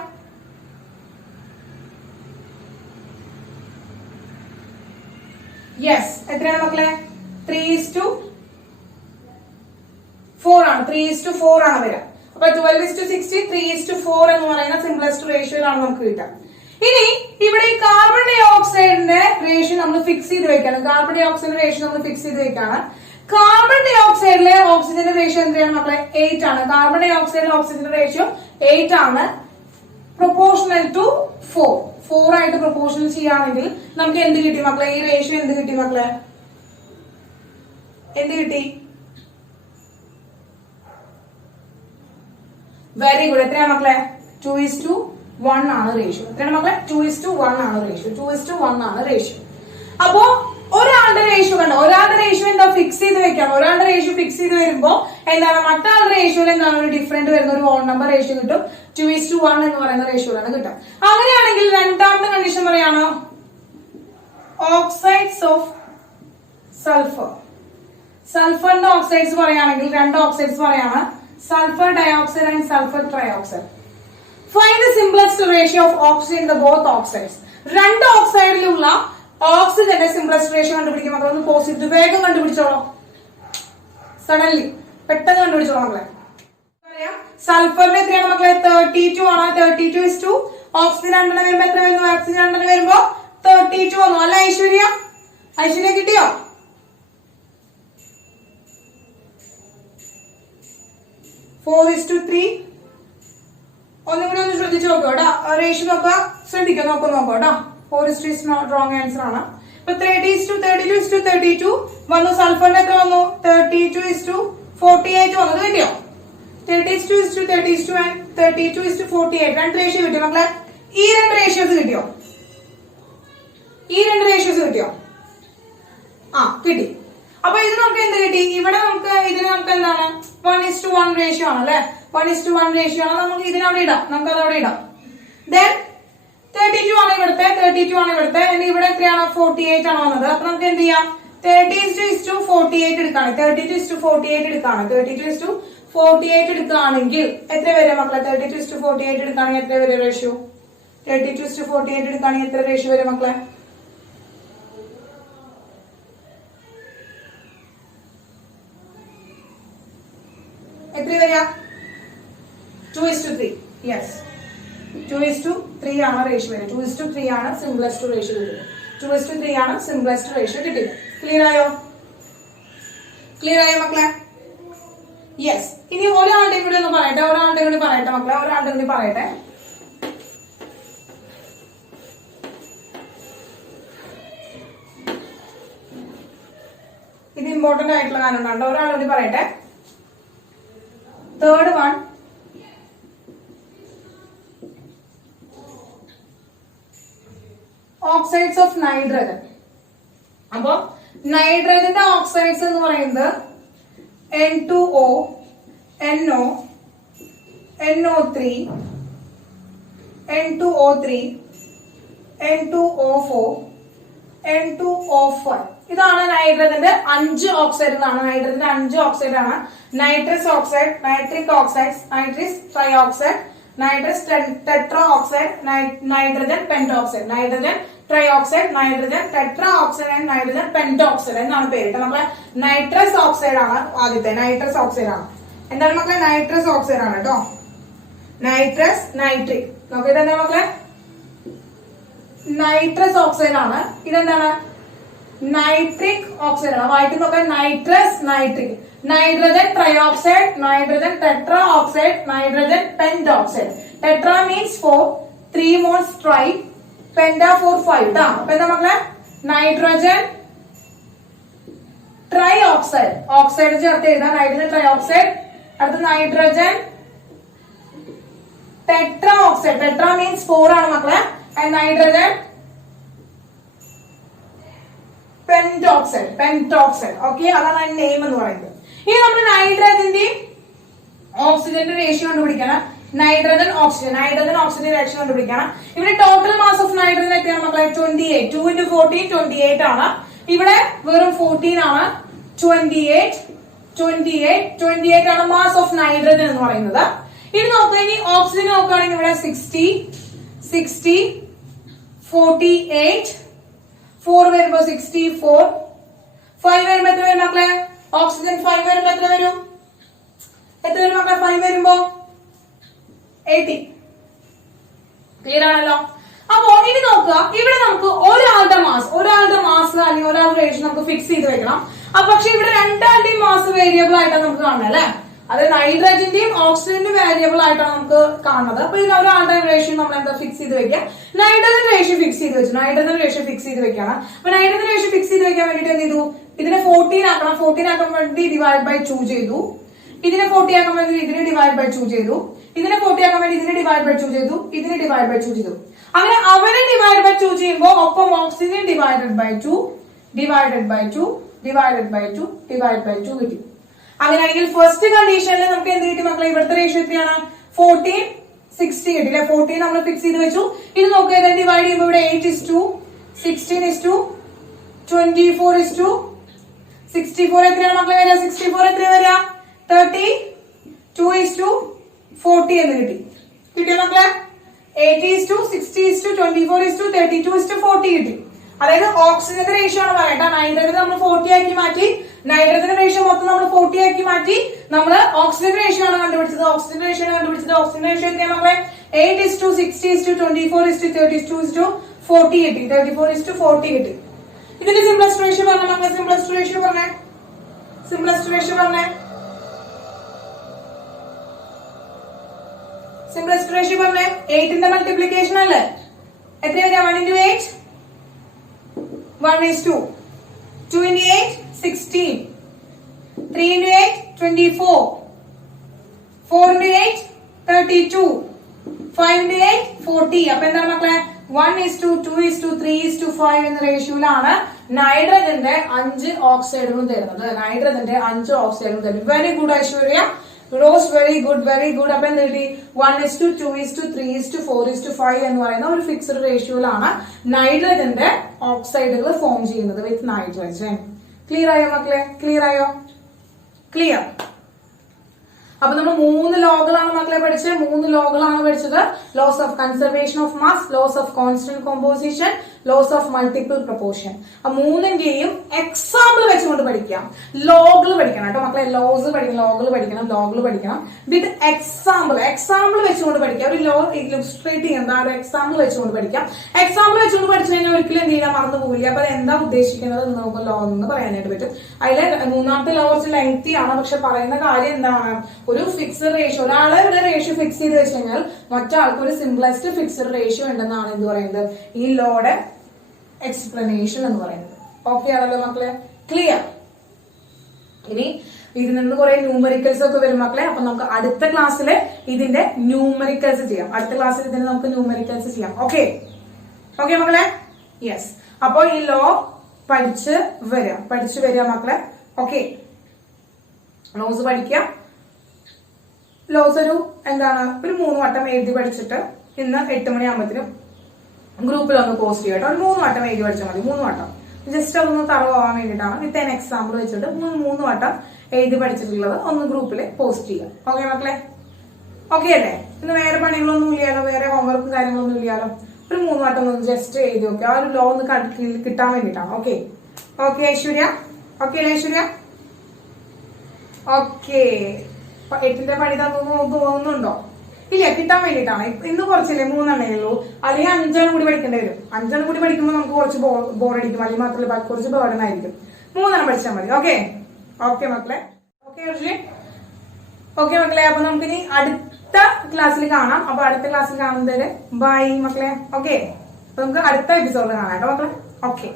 യെസ്, എത്രയാണ് മക്കളെ? 3:4 ആണ്. 3:4 ആണ് വരിക. അപ്പൊ 12:60 3:4 എന്ന് പറയുന്ന സിംപ്ലസ്റ്റ് റേഷ്യോയിലാണ് നമുക്ക് കിട്ടുക. ഇനി ഇവിടെ ഈ കാർബൺ ഡൈ ഓക്സൈഡിന്റെ റേഷ്യോ നമ്മൾ ഫിക്സ് ചെയ്ത് വെക്കാണ്. കാർബൺ ഡൈ ഓക്സൈഡിന്റെ റേഷ്യോ നമ്മൾ ഫിക്സ് ചെയ്ത് വെക്കാണ്. കാർബൺ ഡൈ ഓക്സൈഡിലെ ഓക്സിജന്റെ റേഷ്യോ എന്താണ് മക്കളെ? 8 ആണ്. കാർബൺ ഡൈ ഓക്സൈഡിലെ ഓക്സിജന്റെ റേഷ്യോ 8 ആണ്. പ്രൊപ്പോർഷണൽ ടു 4 ആയിട്ട് പ്രൊപ്പോർഷണൽ ചെയ്യുകയാണെങ്കിൽ നമുക്ക് എന്ത് കിട്ടി മക്കളെ? ഈ റേഷ്യോ എന്ത് കിട്ടി മക്കളെ? എന്ത് കിട്ടി? Very good. എത്രയാണ് മക്കളെ? 2:1 ആണ് റേഷ്യോ. എത്രയാണ് മക്കളെ? 2:1 ആണ് റേഷ്യോ. 2:1 ആണ് റേഷ്യോ. അപ്പോ ഒരാളുടെ റേഷ്യോ കണ്ടോ? ഒരാളുടെ റേഷ്യോ എന്താ ഫിക്സ് ചെയ്ത് വെക്കാം. ഒരാളുടെ റേഷ്യോ ഫിക്സ് ചെയ്ത് വരുമ്പോ എന്താണ് മറ്റാളുടെ റേഷ്യോയിൽ എന്താണ് ഒരു ഡിഫറെന്റ് വരുന്ന ഒരു ഹോൾ നമ്പർ റേഷ്യോ കിട്ടും. 2:1 എന്ന് പറയുന്ന റേഷ്യോയിലാണ് കിട്ടുക. അങ്ങനെയാണെങ്കിൽ രണ്ടാമത്തെ കണ്ടീഷൻ പറയാണ് ഓക്സൈഡ്സ് ഓഫ് സൾഫർ. സൾഫറിന്റെ ഓക്സൈഡ്സ് പറയുകയാണെങ്കിൽ 2 ഓക്സൈഡ്സ് പറയാണ്, sulphur dioxide and sulphur trioxide. Find the simplest ratio of oxygen in the both oxides. 2 ഓക്സൈഡിലുള്ള ഓക്സിജന്റെ സിംപ്ലസ്റ്റ് റേഷ്യോ കണ്ടുപിടിക്കും മക്കളെ. ഒന്ന് പോസിറ്റീവ് വേഗം കണ്ടുപിടിച്ചോളൂ. സഡൻലി പെട്ടെന്ന് കണ്ടുപിടിച്ചോളൂ മക്കളെ. സൾഫറിന്റെ എത്രയാണ് മക്കളെ? 32 ആണ്. 32:, ഓക്സിജൻ 2 വരുമ്പോ എത്ര വരുന്നു? ഓക്സിജൻ 2 വരുമ്പോ 32 വന്നു. അല്ല ഐശ്വര്യ? ഐശ്വര്യ കിട്ടിയോ? (4:3) ഒന്നുകൂടി ഒന്ന് ശ്രദ്ധിച്ചു നോക്കോ കേട്ടോ. റേഷ്യോ നോക്കുക, ശ്രദ്ധിക്കുക, നോക്കോ കേട്ടോ. 4:3 റോങ് ആൻസർ ആണ്. ഇപ്പൊ 32:32 വന്നു. സൾഫറിന്റെ എത്ര വന്നു? 32:48 വന്നത് കിട്ടിയോ? 32:32 ആൻഡ് 32:48 രണ്ട് റേഷ്യോ കിട്ടിയോ മക്കളെ? ഈ 2 റേഷ്യോസ് കിട്ടിയോ? ഈ 2 റേഷ്യോസ് കിട്ടിയോ? ആ കിട്ടി. അപ്പൊ ഇത് നമുക്ക് എന്ത് കിട്ടി? ഇവിടെ നമുക്ക് ഇതിന് നമുക്ക് എന്താണ് 1:1 റേഷ്യോ ആണ് അല്ലെ? 1:1 റേഷ്യോ ആണ്. നമുക്ക് ഇതിനവിടെ ഇടാം, നമുക്ക് അത് അവിടെ ഇടാം. ദെൻ 32 ആണ് ഇവിടുത്തെ, 32 ആണ് ഇവിടുത്തെ. ഇവിടെ എത്രയാണ്? 48 ആണ് വന്നത്. അപ്പൊ നമുക്ക് എന്ത് ചെയ്യാം? 32:48 എടുക്കാണ്. 32:48 എടുക്കാണ്. 32:48 എടുക്കുകയാണെങ്കിൽ എത്ര വരെ മക്കളെ? 32:48 എടുക്കുകയാണെങ്കിൽ എത്ര വരെ റേഷ്യോ? 32:48 എടുക്കുകയാണെങ്കിൽ എത്ര റേഷ്യോ വരെ മക്കളെ? എത്ര വരിക? 2:3. യെസ്, 2:3 ആണ് റേഷ്യോ വരിക. 2:3 ആണ് സിംപ്ലസ്റ്റ് റേഷ്യോ വരിക. 2:3 ആണ് സിംപ്ലസ്റ്റ് റേഷ്യോ കിട്ടിയത്. ക്ലിയർ ആയോ? ക്ലിയർ ആയോ മക്കളെ? യെസ്. ഇനി ഒരാളുടെ കൂടി ഒന്ന് പറയട്ടെ, ഒരാളുടെ കൂടി പറയട്ടെ മക്കളെ, ഒരാളുടെ കൂടി പറയട്ടെ. ഇത് ഇമ്പോർട്ടന്റ് ആയിട്ടുള്ള കാര്യം ഉണ്ടോ? ഒരാളുടെ കൂടി പറയട്ടെ. Third one, oxides of nitrogen. അപ്പൊ നൈട്രജന്റെ ഓക്സൈഡ്സ് എന്ന് പറയുന്നത് N2O, NO, NO3, N2O3, N2O4, N2O5. ഇതാണ് നൈട്രജന്റെ 5 ഓക്സൈഡ്. എന്നാണ് നൈട്രജന്റെ 5 ഓക്സൈഡ് ആണ്. Nitrous oxide, nitric oxide, nitrous trioxide, nitrous tetra oxide, nitrogen pentoxide, nitrogen trioxide, nitrogen tetra oxide and nitrogen pentoxide എന്നാണ് പേര്. നമ്മളെ നൈട്രസ് ഓക്സൈഡ് ആണ് ആദ്യത്തെ. നൈട്രസ് ഓക്സൈഡ് ആണ്. എന്താണ് മക്കളെ? നൈട്രസ് ഓക്സൈഡ് ആണ് കേട്ടോ. Nitrous, nitric. നോക്കി ഇതെന്താണ് മക്കളെ? നൈട്രസ് ഓക്സൈഡ് ആണ്. ഇതെന്താണ്? നൈട്രിക് ഓക്സൈഡ് ആണ്. വായിക്കുന്ന നോക്കാം. Nitrous, nitric, nitrogen trioxide, nitrogen tetra oxide, nitrogen pentoxide. Tetra means 4, 3 moles try, Penta 4 5 ട്ടാ. അപ്പൊ എന്താ മക്കളെ? നൈട്രജൻ ട്രൈ ഓക്സൈഡ്, ഓക്സൈഡ് ചേർത്ത് എഴുതാം. Nitrogen tri oxide. അടുത്ത nitrogen tetra oxide, tetra means 4 ആണ് മക്കളെ. And nitrogen pentoxide, pentoxide. Okay, അതാണ് അതിന്റെ നെയിം എന്ന് പറയുന്നത്. ഇനി നമ്മൾ നൈട്രജന്റെയും ഓക്സിജന്റെ റേഷ്യോ കണ്ടുപിടിക്കണം. Nitrogen oxygen, nitrogen oxygen ratio കണ്ടുപിടിക്കണം. ഇവിടെ ടോട്ടൽ മാസ് ഓഫ് നൈട്രജൻ എത്രയാണ് മക്കളെ? 28. 2 into 14 28 ആണ്. ഇവിടെ വെറും 14 ആണ്. 28 ആണ് മാസ് ഓഫ് നൈട്രജൻ എന്ന് പറയുന്നത്. ഇനി നോക്കുക, ഇനി ഓക്സിജൻ നോക്കുകയാണെങ്കിൽ ഇവിടെ 60, 48, 4 വരുമ്പോ 64, 5 വരുമ്പോ എത്ര വരും മക്കളെ? ഓക്സിജൻ 5 വരുമ്പോ എത്ര വരും? എത്ര വരും മക്കളെ? 5 വരുമ്പോ 80. ക്ലിയർ ആണല്ലോ? അപ്പോ ഇനി നോക്കുക, ഇവിടെ നമുക്ക് ഒരാളുടെ മാസ് അല്ലെങ്കിൽ ഒരാളുടെ റേഷ്യോ നമുക്ക് ഫിക്സ് ചെയ്ത് വെക്കണം. അപ്പൊ പക്ഷെ ഇവിടെ രണ്ടാളുടെയും മാസ് വേരിയബിൾ ആയിട്ടാണ് നമുക്ക് കാണുന്നത് അല്ലെ. അത് നൈട്രജന്റെയും ഓക്സിജന്റെയും വേരിയബിൾ ആയിട്ടാണ് നമുക്ക് കാണുന്നത്. അപ്പൊ ഇതിൽ ഒരാളുടെ റേഷ്യോ നമ്മൾ എന്താ ഫിക്സ് ചെയ്ത് വെക്കുക? നൈട്രജൻ റേഷ്യോ ഫിക്സ് ചെയ്ത് വെച്ചു. നൈട്രജൻ റേഷ്യോ ഫിക്സ് ചെയ്ത് വെക്കാണ്. അപ്പൊ നൈട്രജൻ റേഷ്യോ ഫിക്സ് ചെയ്ത് വെക്കാൻ വേണ്ടിട്ട് എന്ത് ചെയ്തു? ഇതിനെ 14 ആക്കണം. 14 ആക്കാൻ വേണ്ടി ഡിവൈഡ് ബൈ 2 ചെയ്തു. ഇതിനെ 40 ആക്കാൻ വേണ്ടി ഇതിനെ ഡിവൈഡ് ബൈ 2 ചെയ്തു. ഇതിനെ 40 ആക്കാൻ വേണ്ടി ഇതിനെ ഡിവൈഡ് ബൈ 2 ചെയ്തു. ഇതിനെ ഡിവൈഡ് ബൈ 2 ചെയ്തു. അങ്ങനെ അവരെ ഡിവൈഡ് ബൈ 2 ചെയ്യുമ്പോൾ ഒപ്പം oxygen divided by 2 divided by 2 divided by 2 divide by 2 കിട്ടി. അങ്ങനെയാണെങ്കിൽ ഫസ്റ്റ് കണ്ടീഷനിൽ നമുക്ക് എന്ത് കിട്ടി മക്കളെ? ഇവിടുത്തെ റേഷ്യോ എത്രയാണ്? 14, 60 കിട്ടില്ല. 14 നമ്മൾ ഫിക്സ് ചെയ്ത് വെച്ചു. ഇത് നോക്കുക, ഡിവൈഡ് ചെയ്യുമ്പോൾ ഇവിടെ 8:16:24:64 എത്രയാണ് മക്കളെ വരിക? 64 എത്ര വരിക? 32:40 എന്ന് കിട്ടി. കിട്ടിയ മക്കളെ? 80:60:24:32:40 കിട്ടി. അതായത് ഓക്സിജന്റെ റേഷ്യോ ആണ് പറയട്ടെ. നൈട്രജൻ നമ്മൾ 40 ആക്കി മാറ്റി. നൈട്രജന്റെ റേഷ്യോ മൊത്തം നമ്മൾ 40 ആക്കി മാറ്റി. നമ്മള് ഓക്സിജൻ റേഷ്യോ ആണ് കണ്ടുപിടിച്ചത്. ഓക്സിജൻ റേഷ്യോ എത്രയാണ് മക്കളെ? 8:60:24:32:40 കിട്ടി. 34:40 കിട്ടി. ഇതിന്റെ സിംപ്ലസ്റ്റ് റേഷ്യോ പറഞ്ഞ മക്കളെ? സിംപ്ലസ്റ്റ് റേഷ്യോ പറഞ്ഞേ. 8ന്റെ മൾട്ടിപ്ലിക്കേഷൻ അല്ലേ? എത്ര വരിക? 1 into 8 1:2. 2 into 8 16. 3 into 8 24. 4 into 8 32. 5 into 8 40. അപ്പൊ എന്താണ് മക്കളെ? 1:2:3:5 എന്ന റേഷ്യോയിലാണ് നൈട്രജന്റെ 5 ഓക്സൈഡുകളും തരുന്നത്. Very good Aishwarya. Rose very good. അപ്പൊ എന്ത് കിട്ടി? 1:2:3:4:5 എന്ന് പറയുന്ന ഒരു ഫിക്സ്ഡ് റേഷ്യോയിലാണ് നൈട്രജന്റെ ഓക്സൈഡുകൾ ഫോം ചെയ്യുന്നത് വിത്ത് നൈട്രജൻ. ക്ലിയർ ആയോ മക്കളെ? ക്ലിയർ. അപ്പൊ നമ്മൾ 3 ലോകളാണ് മക്കളെ പഠിച്ചത്. 3 ലോകളാണ് പഠിച്ചത്. Laws of conservation of mass, laws of constant composition, laws of multiple proportion. ആ മൂന്നിന്റെയും എക്സാമ്പിൾ വെച്ചുകൊണ്ട് പഠിക്കാം. ലോഗിൽ പഠിക്കണം കേട്ടോ മക്കളെ. ലോഗിൽ പഠിക്കണം വിത്ത് എക്സാമ്പിൾ വെച്ചുകൊണ്ട് പഠിക്കാം. ഒരു ലോ ഇല്ലുസ്ട്രേറ്റ് ചെയ്യുന്ന ഒരു എക്സാമ്പിൾ വെച്ചുകൊണ്ട് പഠിക്കാം. എക്സാമ്പിൾ വെച്ചുകൊണ്ട് പഠിച്ചു കഴിഞ്ഞാൽ ഒരിക്കലും എന്ത് ചെയ്യാൻ മറന്നു പോകില്ല. അപ്പൊ എന്താ ഉദ്ദേശിക്കുന്നത് നമുക്ക് ലോ എന്ന് പറയാനായിട്ട് പറ്റും. അതിലെ 3ാമത്തെ ലോ കുറച്ച് ലെങ്തി ആണ്. പക്ഷെ പറയുന്ന കാര്യം എന്താണ്? ഒരു ഫിക്സ്ഡ് റേഷ്യോ, ഒരാളെ ഇവിടെ റേഷ്യോ ഫിക്സ് ചെയ്ത് വെച്ച് കഴിഞ്ഞാൽ മറ്റാൾക്ക് ഒരു സിംപ്ലസ്റ്റ് ഫിക്സ്ഡ് റേഷ്യോ ഉണ്ടെന്നാണ് എന്ത് പറയുന്നത്? ഈ ലോയുടെ എക്സ്പ്ലനേഷൻ എന്ന് പറയുന്നത്. ഓക്കെ ആണല്ലോ മക്കളെ? ക്ലിയർ. ഇനി ഇതിൽ നിന്ന് കുറെ ന്യൂമറിക്കൽസ് ഒക്കെ വരും മക്കളെ. അപ്പൊ നമുക്ക് അടുത്ത ക്ലാസ്സിൽ ഇതിന്റെ ന്യൂമറിക്കൽസ് ചെയ്യാം. ഓക്കെ മക്കളെ? യെസ്. അപ്പൊ ഈ ലോ പഠിച്ചു വരിക മക്കളെ. ഓക്കെ, ലോസ് പഠിക്കുക. ലോസ് ഒരു 3 വട്ടം എഴുതി പഠിച്ചിട്ട് ഇന്ന് 8 മണിയാകുമ്പോഴത്തേനും ഗ്രൂപ്പിൽ ഒന്ന് പോസ്റ്റ് ചെയ്യാം കേട്ടോ. ഒരു 3 വട്ടം എഴുതി പഠിച്ചാൽ മതി. 3 വട്ടം ജസ്റ്റ് അതൊന്ന് തറവാൻ വേണ്ടിയിട്ടാണ്. വിത്ത് ആൻ എക്സാമ്പിൾ വെച്ചിട്ട് 3 വട്ടം എഴുതി പഠിച്ചിട്ടുള്ളത് ഒന്ന് ഗ്രൂപ്പിൽ പോസ്റ്റ് ചെയ്യാം. ഓക്കെ മക്കളെ? ഓക്കെ അല്ലേ? ഇന്ന് വേറെ പണികളൊന്നും ഇല്ലാലോ, വേറെ ഹോംവർക്കും കാര്യങ്ങളൊന്നും ഇല്ലാലോ. ഒരു 3 വട്ടം ഒന്ന് ജസ്റ്റ് എഴുതി നോക്കുക. ആ ഒരു ലോ ഒന്ന് കിട്ടാൻ വേണ്ടിയിട്ടാണ്. ഓക്കെ ഐശ്വര്യ? ഓക്കെ അല്ലേ ഐശ്വര്യ? ഓക്കെ. 8ന്റെ പണി തോന്നുന്നുണ്ടോ? ഇല്ല, കിട്ടാൻ വേണ്ടിയിട്ടാണ്. ഇന്ന് കുറച്ചില്ലേ 3 എണ്ണേ ഉള്ളൂ, അല്ലെങ്കിൽ 5 എണ്ണം കൂടി പഠിക്കേണ്ടി വരും. 5 എണ്ണം കൂടി പഠിക്കുമ്പോൾ നമുക്ക് കുറച്ച് ബോറടിക്കും, അല്ലെങ്കിൽ മാത്രമല്ല കുറച്ച് ബേർഡൻ ആയിരിക്കും. 3 എണ്ണം പഠിച്ചാൽ മതി. ഓക്കെ ഓക്കെ മക്കളെ, ഓക്കെ ഓക്കെ മക്കളെ. അപ്പൊ നമുക്കിനി അടുത്ത ക്ലാസ്സിൽ കാണാം. അപ്പൊ അടുത്ത ക്ലാസ്സിൽ കാണുന്നവരെ ബൈ മക്കളെ. ഓക്കെ, അപ്പൊ നമുക്ക് അടുത്ത എപ്പിസോഡിൽ കാണാം കേട്ടോ മക്കളെ. ഓക്കെ.